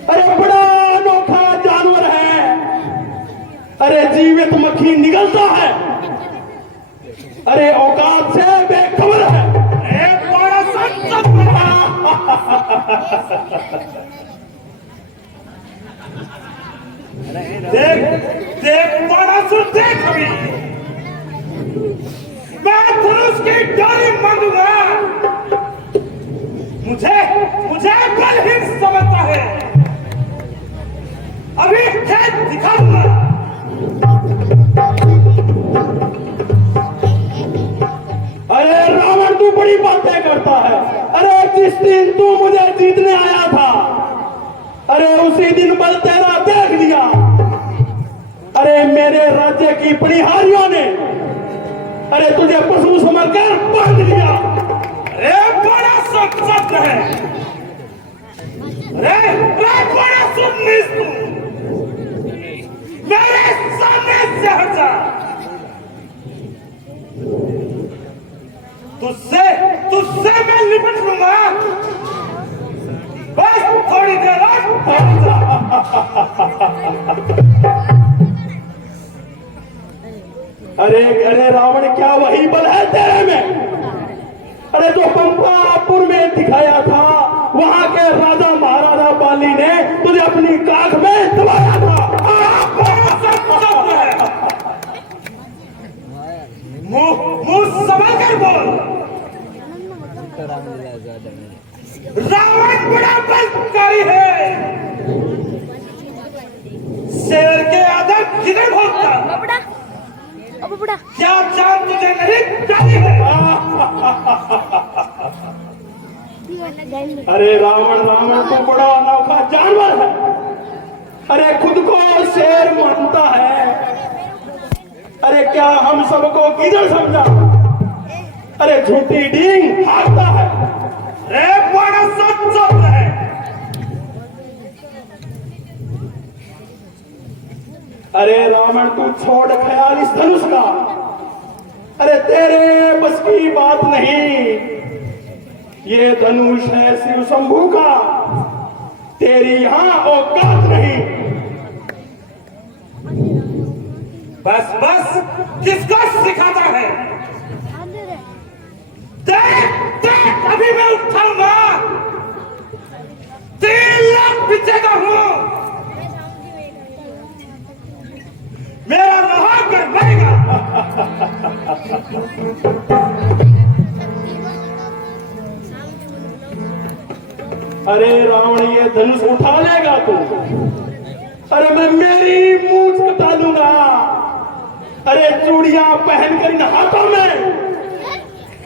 अरे बड़ा अनोखा जानवर है। अरे जीवित मक्खी निकलता है। अरे औकात से बेखबर है। एक बड़ा सा देख देख बड़ा सा देख अभी मैं धनुष की डोरी मांगूंगा। मुझे मुझे बलहीन समझता है। अभी खेत दिखाऊंगा। अरे रावण तू बड़ी बातें करता है। अरे जिस दिन तू मुझे जीतने आया था, अरे उसी दिन बल तेरा देख लिया। अरे मेरे राज्य की परिहारियों ने अरे तुझे पशु समझकर बांध लिया। अरे बड़ा शब्द है। अरे बड़ा सुन्नीस तू मेरे सामने से हट जा। तुझसे मैं निपट लूंगा। बस अरे अरे रावण, क्या वही बल है तेरे में? अरे जो पंपापुर में दिखाया था, वहां के राजा महाराजा बाली ने तुझे अपनी काख में दबाया था। मुंह संभाल कर बोल। रावण बड़ा बलशाली है, शेर के आदर किधर भोगता? बबड़ा अब बबड़ा क्या जान तुझे नहीं जाती है? अरे रावण रावण तो बड़ा अनोखा जानवर है। अरे खुद को शेर मानता है। अरे क्या हम सबको किधर समझा? अरे झूठी डींग हारता है। रे बड़ा सच है। अरे रावण, तू छोड़ ख्याल इस धनुष का। अरे तेरे बस की बात नहीं, ये धनुष है शिव शंभू का। तेरी यहां औकात नहीं। बस बस किसको सिखाता है? देख देख, अभी मैं उठाऊंगा। 3 लाख पीछे का हूं। मेरा रहा कर बनेगा। अरे रावण, ये धनुष उठा लेगा तू? अरे मैं मेरी मूंछ कटा लूंगा। अरे चूड़ियां पहनकर इन हाथों में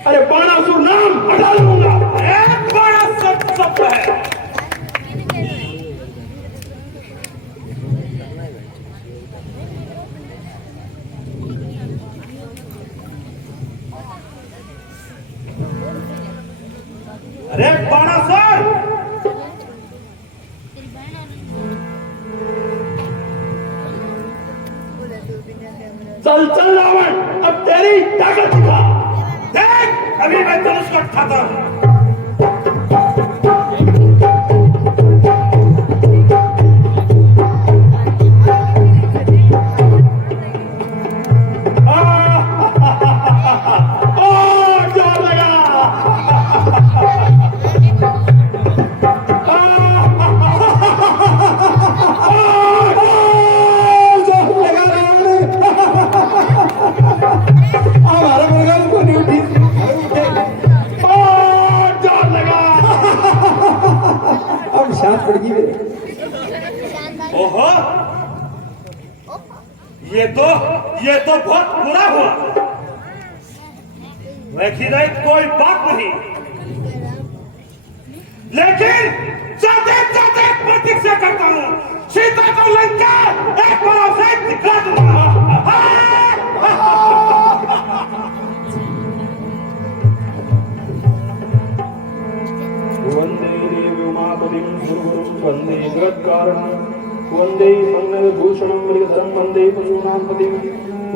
अरे बाणासुर नाम हटा लूंगा। एक बड़ा सच है। अरे बाणासुर, चल चल रावण, अब तेरी ताकत दिखा। देख अभी मैं धनुष को उठाता हूं। जोर लगा। हमारा प्रोग्राम को नहीं उठी। जोर लगा। अब शांत पड़ गई मेरे। ओहो, ये तो बहुत बुरा हुआ। वैसी नहीं कोई बात नहीं, लेकिन जाते जाते प्रतीक्षा करता हूँ। सीता को लंका एक बार से दिखला दूंगा। वंदे देवी उमापतिं गुरुगुरुं वंदे जगत्कारणं वंदे सन्नभूषणं मृगधरं वंदे पशूनां पतिं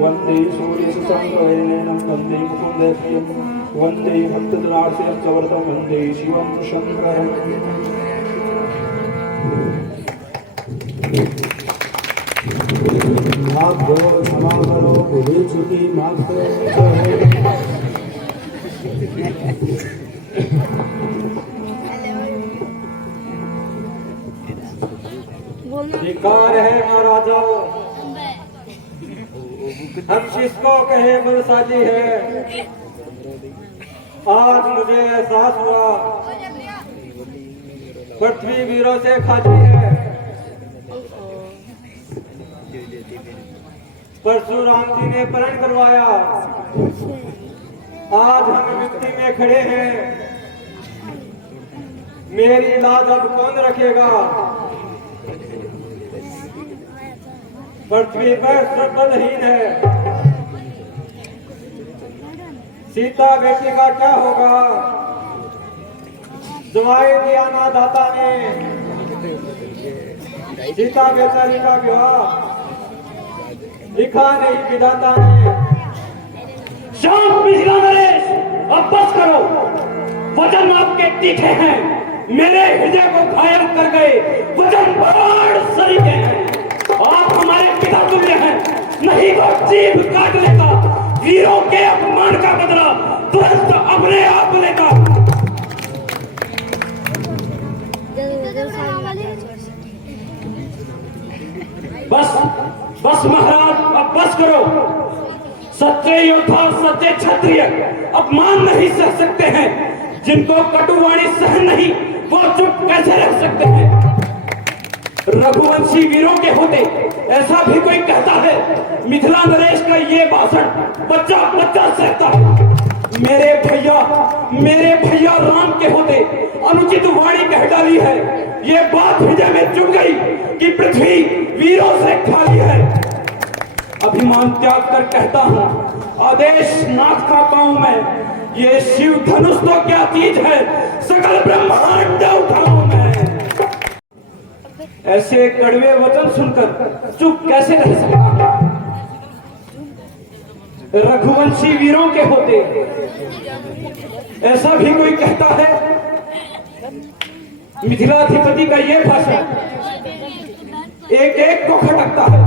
वंदे सूर्यशशाङ्कवर्णेनं वंदे मुकुन्दप्रियं वंदे भक्तजनार्षयश्चवर्तं वंदे शिवं शङ्करम्। हाथ धो, क्षमा करो, भूल चुकी माफ करो। धिक्कार है महाराजाओं, हम किसको कहे बलशाली है। आज मुझे एहसास हुआ पृथ्वी वीरों से खाली है। परशुराम जी ने प्रण करवाया, आज हम विपत्ति में खड़े हैं। मेरी लाज अब कौन रखेगा? पृथ्वी पर सब बलहीन है। सीता बेटी का क्या होगा? जवाई दिया ना दाता ने, सीता बेचारी का विवाह लिखा नहीं विधाता ने। शांत पिछला नरेश, अब बस करो। वचन आपके तीखे हैं, मेरे हृदय को घायल कर गए वजनदार सरीखे हैं। आप हमारे पिता तुल्य हैं, नहीं तो जीभ काट लेगा। वीरों के अपमान का बदला तुरंत अपने आप लेगा। बस बस महाराज, अब बस करो। सच्चे योद्धा, सच्चे क्षत्रिय अपमान नहीं सह सकते हैं। जिनको कटुवाणी सहन नहीं, वो चुप कैसे रह सकते हैं? रघुवंशी वीरों के होते ऐसा भी कोई कहता है? मिथिला नरेश का ये भाषण बच्चा बच्चा सहता है। मेरे भैया राम के होते अनुचित वाणी कह डाली है। ये बात हृदय में चुभ गई कि पृथ्वी वीरों से खाली है। अभिमान त्याग कर कहता हूं, आदेश नाथ का पाऊं मैं। ये शिव धनुष तो क्या चीज है, सकल ब्रह्मांड उठाऊं मैं। ऐसे कड़वे वचन सुनकर चुप कैसे रह सकता? रघुवंशी वीरों के होते ऐसा भी कोई कहता है? मिथिलाधिपति का ये भाषण एक एक को खटकता है।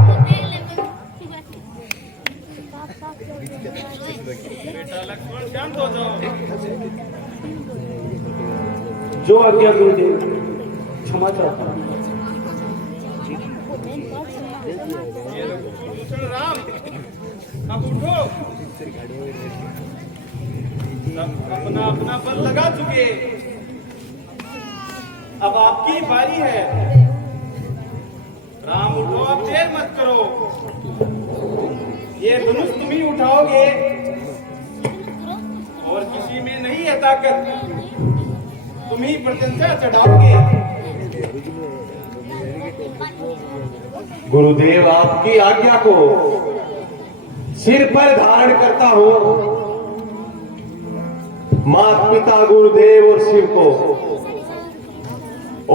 जो आज्ञा गुरुदेव, क्षमा चाहता हूं। राम, अब उठो। अपना अपना बल लगा चुके, अब आपकी बारी है। राम उठो, अब देर मत करो। ये धनुष तुम ही उठाओगे और किसी में नहीं है ताकत। तुम ही प्रत्यंचा चढ़ाओगे। गुरुदेव, आपकी आज्ञा को सिर पर धारण करता हूं। माता पिता गुरुदेव और शिव को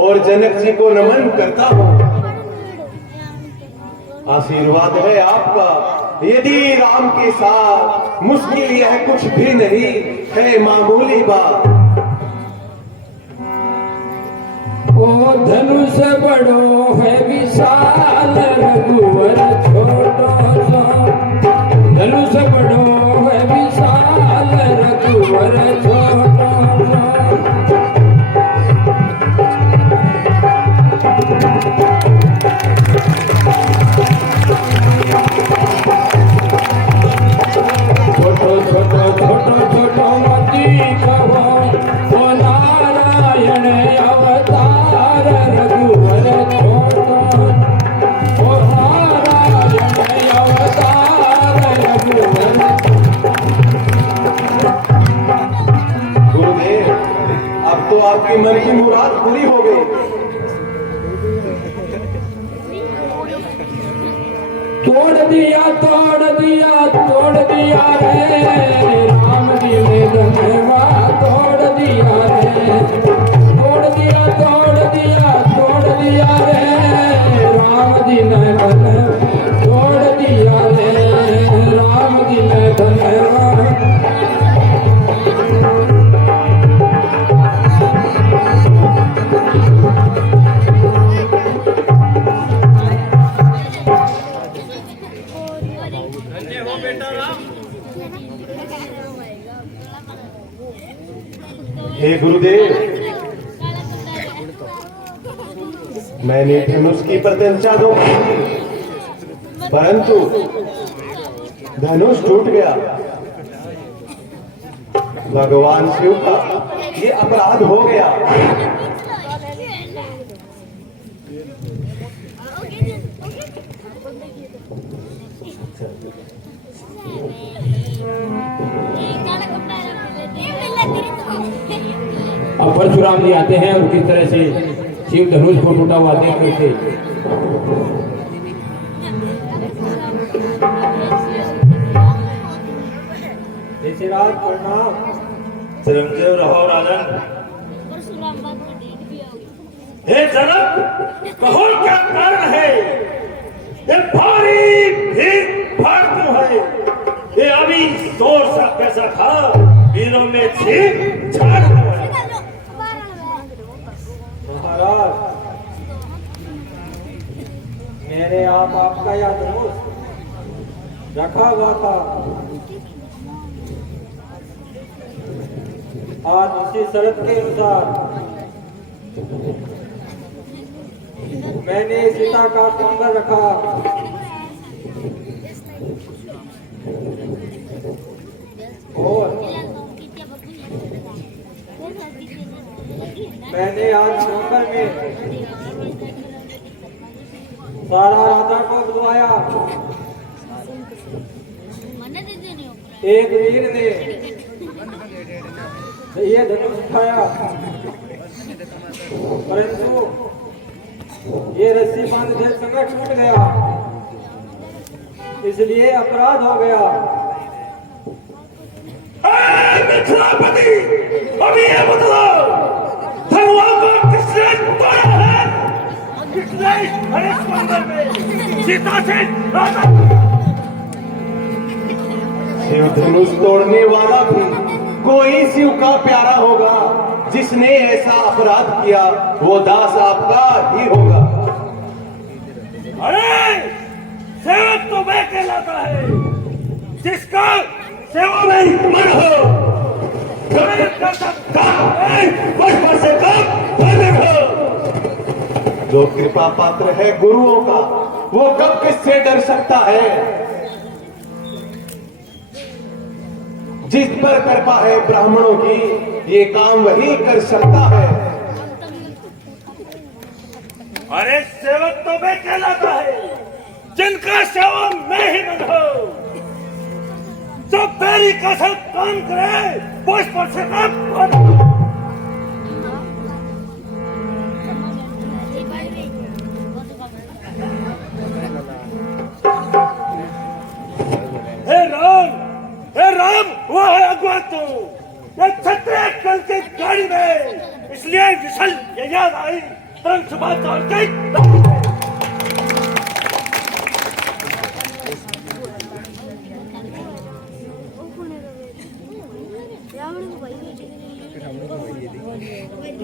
और जनक जी को नमन करता हूं। आशीर्वाद है आपका। यदि राम के साथ मुश्किल यह कुछ भी नहीं है, मामूली बात। ओ धनुष बड़ो है विशाल, रघुवर छोटो सो। धनुष बड़ो है विशाल, रघुवर छोटो सो। छोटो छोटो छोटो छोटो मती कहो, ओ नारायण अवतार रघुवर छोटो। ओ नारायण अवतार रघुवर। गुरुदेव, अब तो आपकी मन की मुराद पूरी हो गई। तोड़ दिया रे राम जी ने धन्यवाद। तोड़ दिया रे, तोड़ दिया रे राम जी ने धन्यवाद। तोड़ दिया रे राम जी ने धन्यवाद। हे गुरुदेव, मैंने धनुष की प्रत्यंचा दो, परंतु धनुष टूट गया। भगवान शिव का ये अपराध हो गया। अब परशुराम जी आते हैं और किस तरह से शिव धनुष को टूटा हुआ देख करके ऋषिराज प्रणाम। चिरंजीव रहो राजन। हे जनक, कहो क्या कारण है? ये भारी भीड़ भाड़ क्यों है? ये अभी जोर सा कैसा था, वीरों में छीन छाड़ हुआ है। आप आपका यह धनुष रखा हुआ था, आज उसी शर्त के अनुसार मैंने सीता का कंबल रखा। और मैंने आज कंबल में सारा राजा को बुलवाया। एक वीर ने ये धनुष उठाया, परंतु ये रस्सी बांधते समय टूट गया, इसलिए अपराध हो गया। मिथिलापति, अभी ये बताओ, भगवान को किसने तोड़ा है? किसने हरीश मंदिर में सीता से राजा शिव धनुष तोड़ने वाला भी कोई शिव का प्यारा होगा। जिसने ऐसा अपराध किया वो दास आपका ही होगा। अरे सेवक तो वह कहलाता है जिसका सेवा में मन हो, से कम हो। जो कृपा पात्र है गुरुओं का, वो कब किससे डर सकता है? जिस पर कृपा है ब्राह्मणों की, ये काम वही कर सकता है। अरे सेवक तो वे कहलाता है जिनका सेवा में ही मन हो। जो पैरी का सब काम करे वो इस पर से काम। हे राम, वो है अगुआ तू। ये छत्रे कल की गाड़ी में, इसलिए विशल ये याद आई तुरंत सुबह तौर के।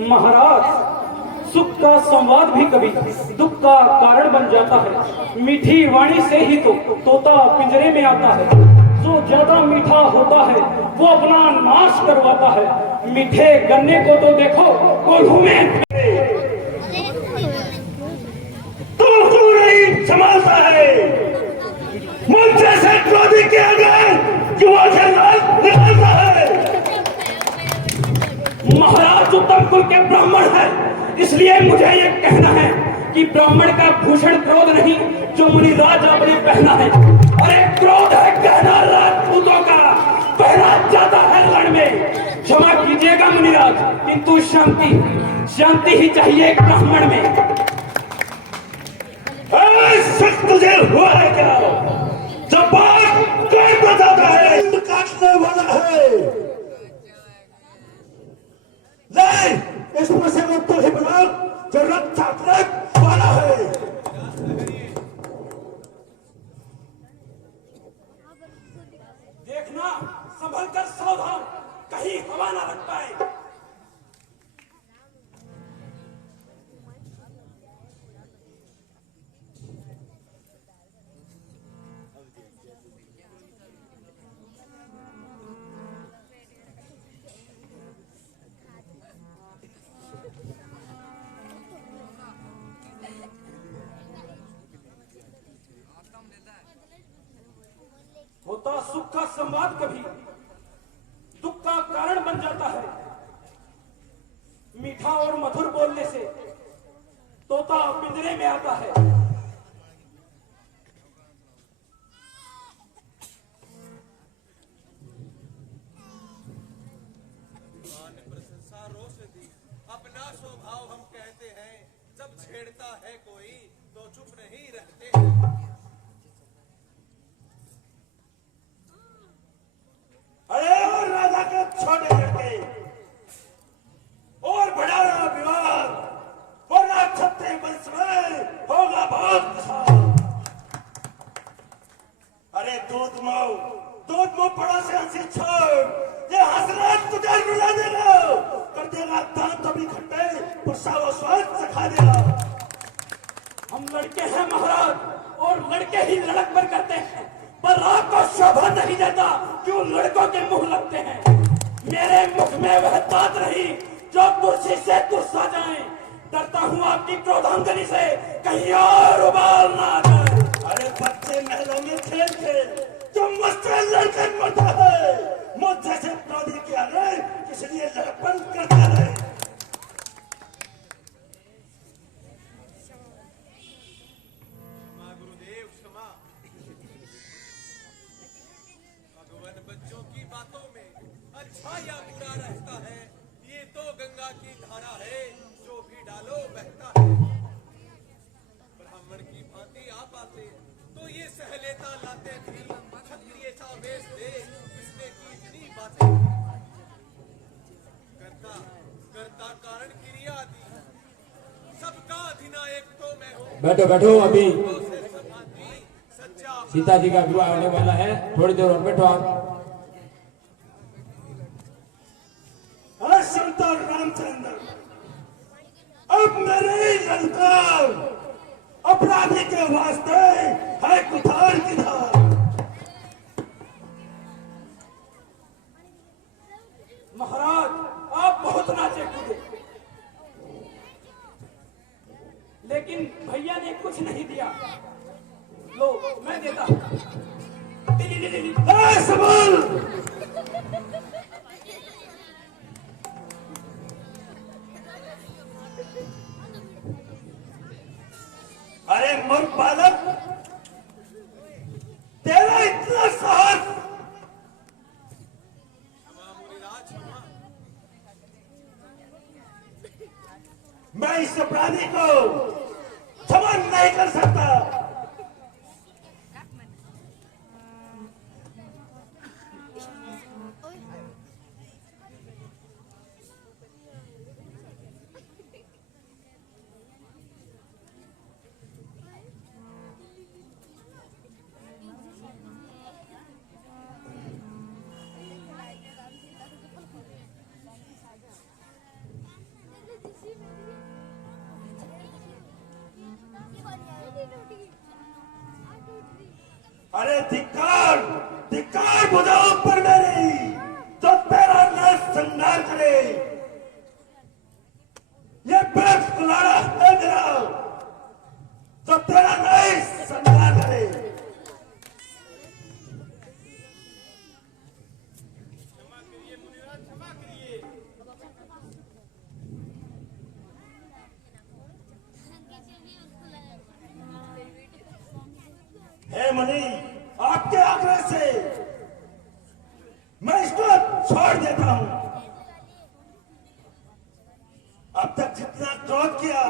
महाराज, सुख का संवाद भी कभी दुख का कारण बन जाता है। मीठी वाणी से ही तो तोता पिंजरे में आता है। जो ज्यादा मीठा होता है वो अपना नाश करवाता है। मीठे गन्ने को तो देखो कोल्हू में तो क्यों नहीं संभालता है? मुझ जैसे क्रोधी के आगे युवा से निकलता है। महाराज उत्तम कुल के ब्राह्मण है, इसलिए मुझे ये कहना है कि ब्राह्मण का भूषण क्रोध नहीं जो मुनिराज आपने पहना है। अरे क्रोध है कहना राजपूतों का, पहना जाता है रण में। क्षमा कीजिएगा मुनिराज, किंतु शांति ही चाहिए एक ब्राह्मण में। शक तुझे हुआ है क्या? जब बात काटना चाहता है, काटने वाला है। नहीं, इसमें से वो तो ही बना जो रक्षा करने वाला है। देखना, संभल कर सावधान, कहीं हवा ना लग पाए। होता सुख का संवाद कभी दुख का कारण बन जाता है। मीठा और मधुर बोलने से तोता पिंजरे में आता है। अपना स्वभाव हम कहते हैं, जब छेड़ता है कोई तो चुप नहीं रहते हैं। अरे और राजा के छोटे लड़के और बड़ा विवाद, वरना छत्रे वंश में होगा बहुत विशाल। अरे दूध मुंह पड़ा से हंसी छोड़, ये हंसना तुझे रुला देगा, कर देगा दांत तो भी खट्टे, गुस्सा वो स्वाद चखा देगा। हम लड़के हैं महाराज और और लड़के ही लड़क पर करते हैं, पर आपको शोभा नहीं देता क्यों लड़कों के मुंह लगते हैं। मेरे मुख में वह दांत नहीं जो कुर्सी से तुरसा जाए। डरता हूँ आपकी क्रोधांजलि से कहीं और उबाल ना आ जाए। अरे बच्चे महलों में खेल खेल तुम मुझसे लड़के मरता है, मुझ जैसे क्रोधी के आगे इसलिए लड़पन करता है। गुरुदेव क्षमा। भगवान बच्चों की बातों में अच्छा या बुरा रहता है, ये तो गंगा की धारा है, जो भी डालो बहता है। ब्राह्मण की भांति आप आते तो ये सहलेता लाते भी, क्षत्रिय सा वेश दे इसने की इतनी बातें। करता करता कारण क्रिया दी, सबका अधिनायक तो मैं हूँ। बैठो बैठो, अभी से समाधि सच्चा सीता जी का विवाह होने वाला है, थोड़ी देर और बैठो आप। अरे संता रामचंद्र, अब मेरे ललकार अपराधी के वास्ते है कुठार की धार। महाराज आप बहुत नाचे कूदे, लेकिन भैया ने कुछ नहीं दिया। लो मैं देता हूं। संभल, अरे मूर्ख बालक, तेरा इतना साहस। मैं इस अपराधी को क्षमा नहीं कर सकता। अरे धिक्कार धिक्कार बुझाओ पर मेरी, जो तेरा नाश संहार करे। ये पेट कुलाड़ा है मेरा, जो तेरा नाश संहार करे। हे मुनि, आपके आग्रह से मैं इसको छोड़ देता हूं। अब तक जितना क्रोध किया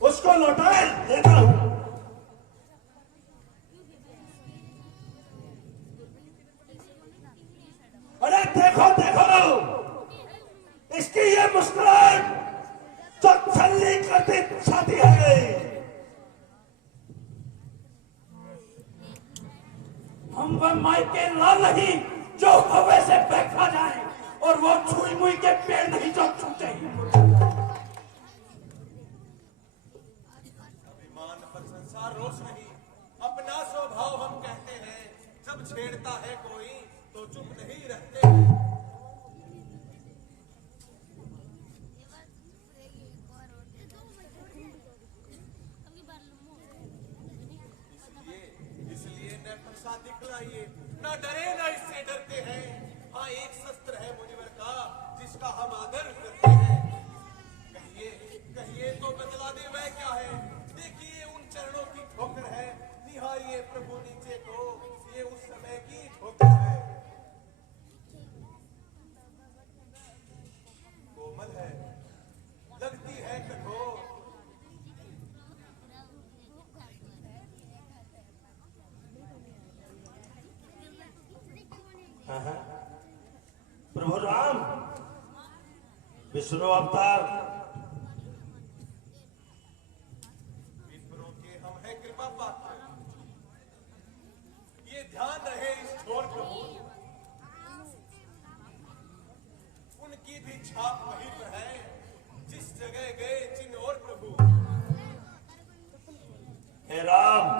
उसको लौटा देता हूं। अरे देखो देखो, इसकी ये मुस्कुराहट जो छल्ली करती छाती है। हम वह माई के लाल नहीं जो हवा से बहका जाए, और वो छुई मुई के पेड़ नहीं जो छूटे ही। अभिमान पर संसार रोष नहीं, अपना स्वभाव हम कहते हैं। जब छेड़ता है कोई तो चुप नहीं रहते हैं। इसलिए न फंसा दिखलाइए, न डरे न इससे डरते हैं। हाँ, एक शस्त्र है मुनिवर का जिसका हम आदर करते हैं। कहिए कहिए तो बतला दे वह क्या है। देखिए उन चरणों की ठोकर है, निहारिए प्रभु नीचे को, ये उस समय की ठोकर है। कोमल है, लगती है कठोर। प्रभु राम, विष्णु अवतार, विप्रों के हम हैं कृपा पात्र। ये ध्यान रहे इस छोर प्रभु, उनकी भी छाप वहीं पर है जिस जगह गए जिन और प्रभु। हे राम,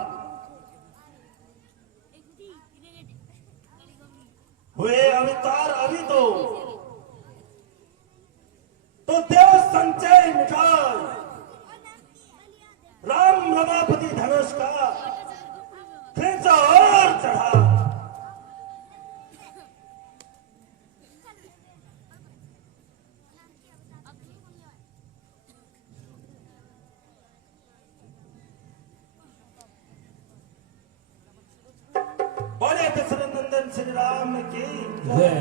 हुए अवतार अभी तो देव संचय मिठाई राम रमापति धनुष का खींचा और चढ़ा। बोले दशरथ नंदन श्री राम की जय।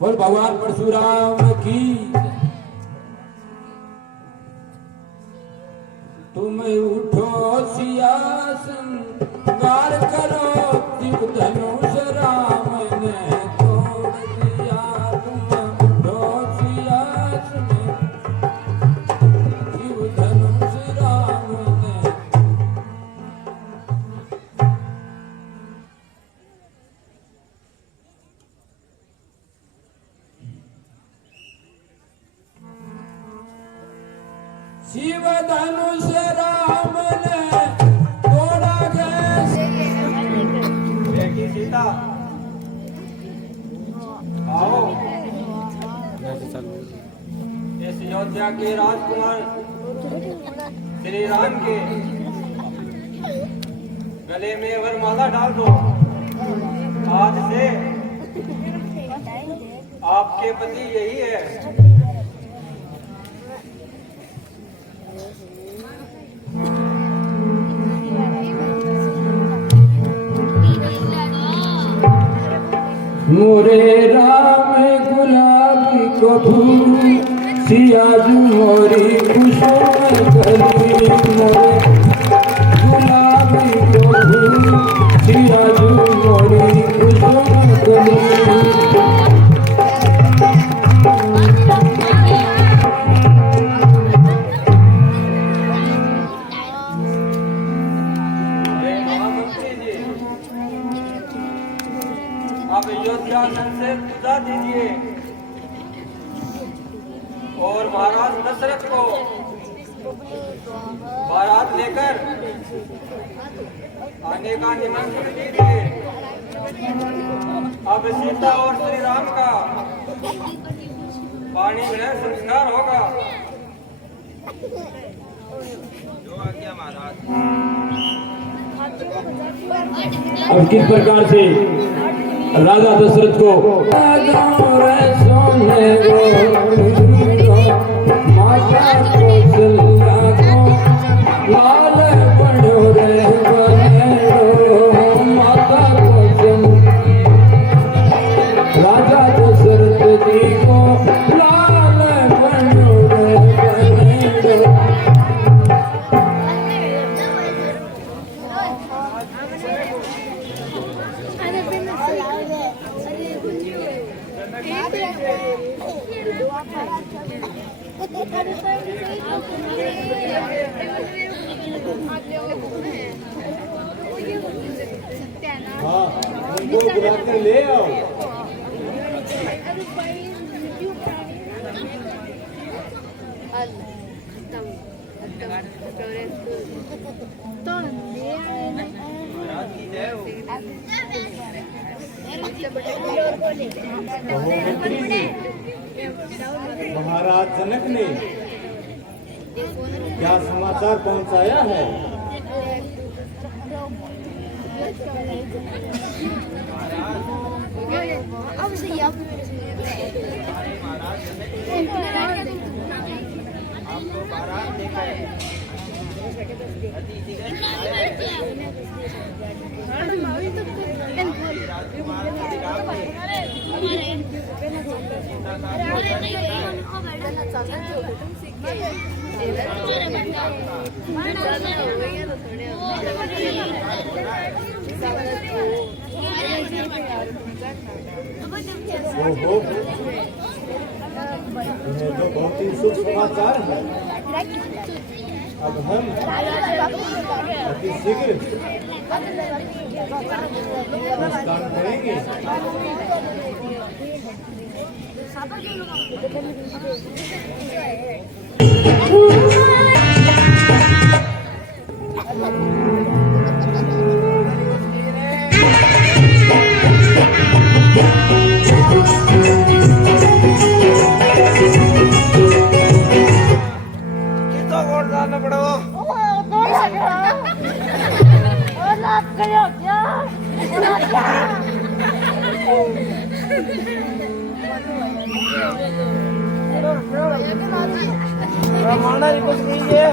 बोल भगवान परशुराम की। तुम उठो सियासन गार करो दिव धनुष राम ने तोड़ दिया। तुम उठो सियासन दिव धनुष राम ने। शिव धनुष राम ने तोड़ा गया। बेटी सीता आओ। इस अयोध्या के राजकुमार श्री राम के गले में वरमाला डाल दो। आज से आपके पति यही है। मोरे राम गुलाबी को फूल सियाजू मोरी कुसुम कली। मोरे गुलाबी को फूल सियाजू मोरी कुसुम कली। आप अयोध्या से पूजा दीजिए और महाराज दशरथ को बारात लेकर आने का निमंत्रण दीजिए। अब सीता और श्री राम का पानी में संस्कार होगा। जो आज्ञा महाराज। अब किस प्रकार से राजा दशरथ को सोने माता कौशल्या को लाल बड़ो रे बनेरो। माता कौशल्या राजा दशरथ जी को लाल बड़ो रे बनेरो। हाँ उनको बुलाकर ले आओ। महाराज जनक ने क्या समाचार पहुंचाया है? अब सही आप आपको बारात लेकर ओहो, ये तो बहुत ही शुभ समाचार है। अब हम अति शीघ्र प्रस्थान करेंगे। माना ही कुछ नहीं है।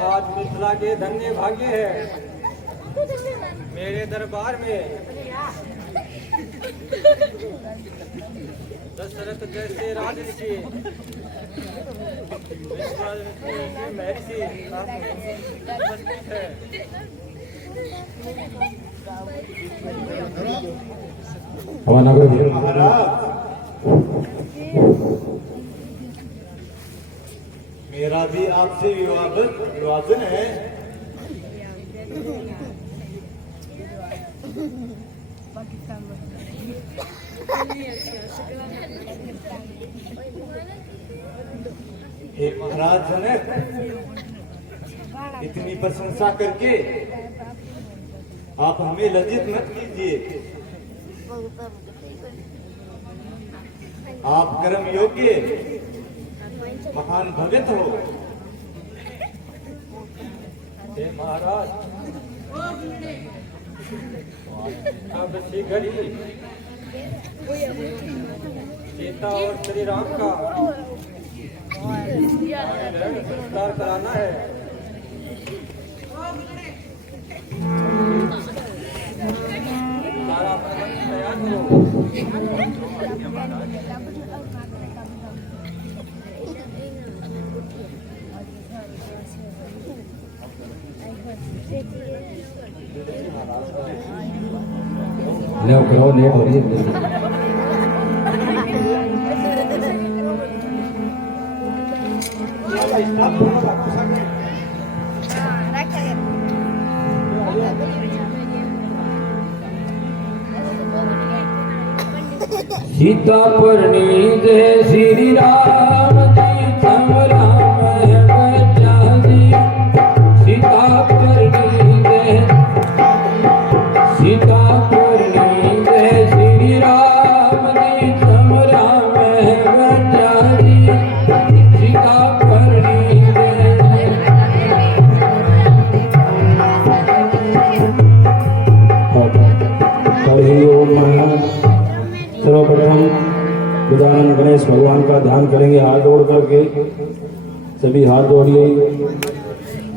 आज मिथिला के धन्य भाग्य है मेरे दरबार में दशरथ जैसे राजऋषि महर्षि उपस्थित है। मेरा भी आपसे विवादन है। हे महाराज जनक, इतनी प्रशंसा करके आप हमें लज्जित मत कीजिए। आप कर्म योग्य महान भगत हो। हे महाराज, अब शीघ्र ही सीता और श्री राम का संस्कार कराना है। सारा प्रबंध तैयार करो। लेओ करो लेट हो रही है। सीता परनी दे श्री राम जी तम राम बचा जी। सीता परनी दे सीता परनी दे श्री राम जी तम राम बचा जी। सीता परनी दे हरि ओम। सर्वप्रथम गजानन गणेश भगवान का ध्यान करेंगे हाथ जोड़ करके। सभी हाथ जोड़िए।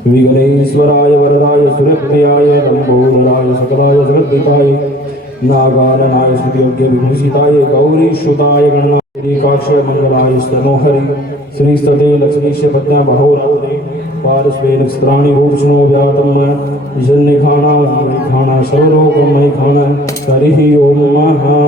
विघ्नेश्वराय वरदाय सुरप्रियाय लंबोदराय सकलाय जगद्दिताय नागाननाय सुयोग्य विभूषिताय गौरी सुताय गणनाय मंगलाय स्तमोहरि श्री स्तते लक्ष्मीश पद्मा बहुरात्रे पारस्वेन स्त्राणि भूषणो व्यातम जन्निखाना खाना सर्वलोकम मयि खाना हरि ओम महा।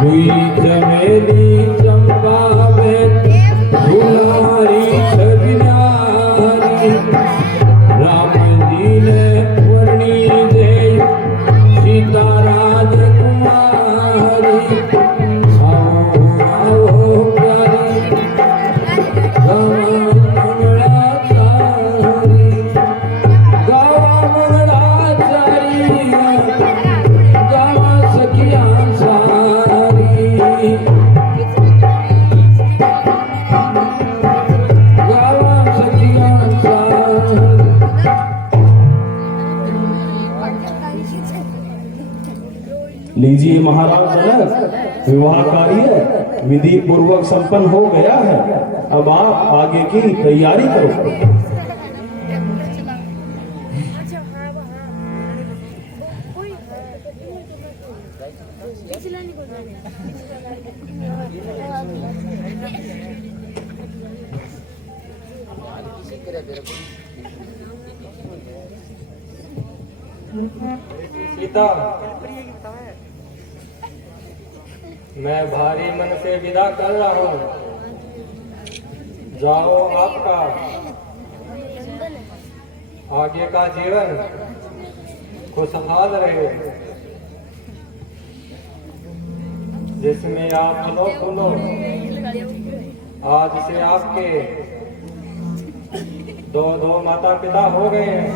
हुई चमेली चंपा में दुलारी छवि न्यारी, राम जी ने वर्णी दे सीता राजकुमारी। आओ आओ प्यारी गावा मंगलाचारी, गावा मंगलाचारी, गावा सखिया सारी, गावा सखिया सारी। लीजिए महाराज जनक, विवाह कार्य विधि पूर्वक संपन्न हो गया है। अब आप आगे की तैयारी करो। सीता, मैं भारी मन से विदा कर रहा हूँ। जाओ, आपका आगे का जीवन खुशहाल रहे, जिसमें आप फलो फूलो। आज से आपके दो माता पिता हो गए हैं।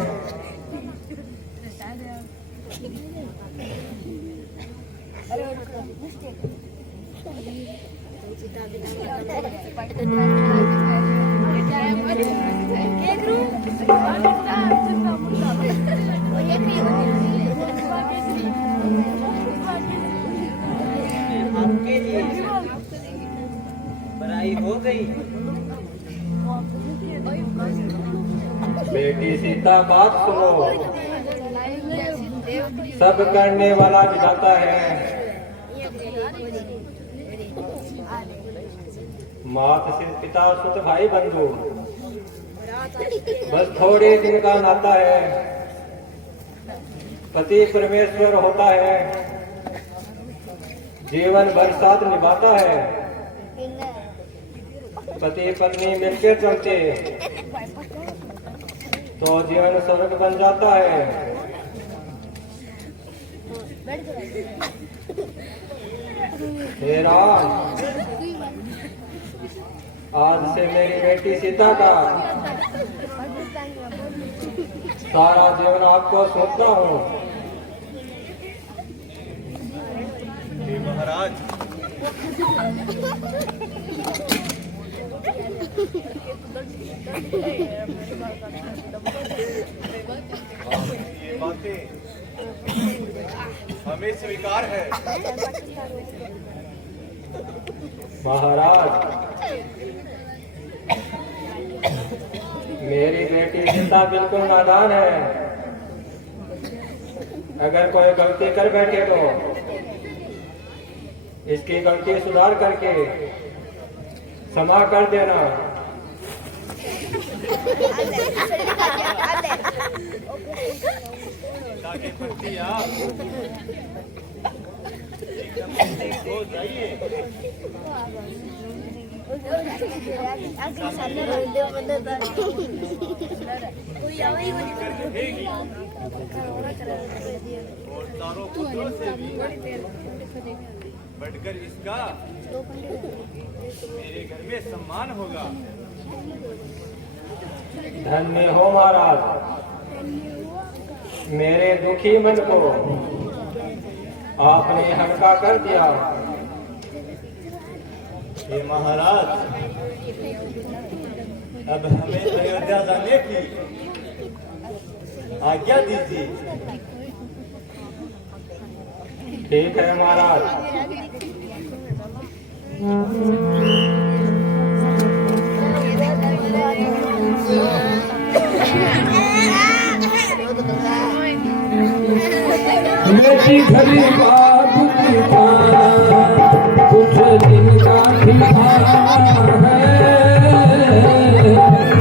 बड़ाई हो गई। बेटी सीता, बात सुनो। सब करने वाला विधाता है। मात से पिता सुत भाई बंधु, बस थोड़े दिन का नाता है। पति परमेश्वर होता है, जीवन भर साथ निभाता है। पति पत्नी मिलकर चलते तो जीवन स्वर्ग बन जाता है। हे राम, आज से मेरी बेटी सीता का सारा जीवन आपको सौंपता हूँ। हे महाराज, ये बातें हमें स्वीकार है। महाराज, मेरी बेटी सीता बिल्कुल नादान है। अगर कोई गलती कर बैठे तो इसकी गलती सुधार करके क्षमा कर देना। ताकि भक्ति आप एकदम हो जाइए। और चारों पुत्रों से भी बढ़कर इसका मेरे घर में सम्मान होगा। धन्य हो महाराज, मेरे दुखी मन को आपने हल्का कर दिया। हे महाराज, अब हमें अयोध्या जाने की आज्ञा दीजिए। ठीक है महाराज। बेटी खरी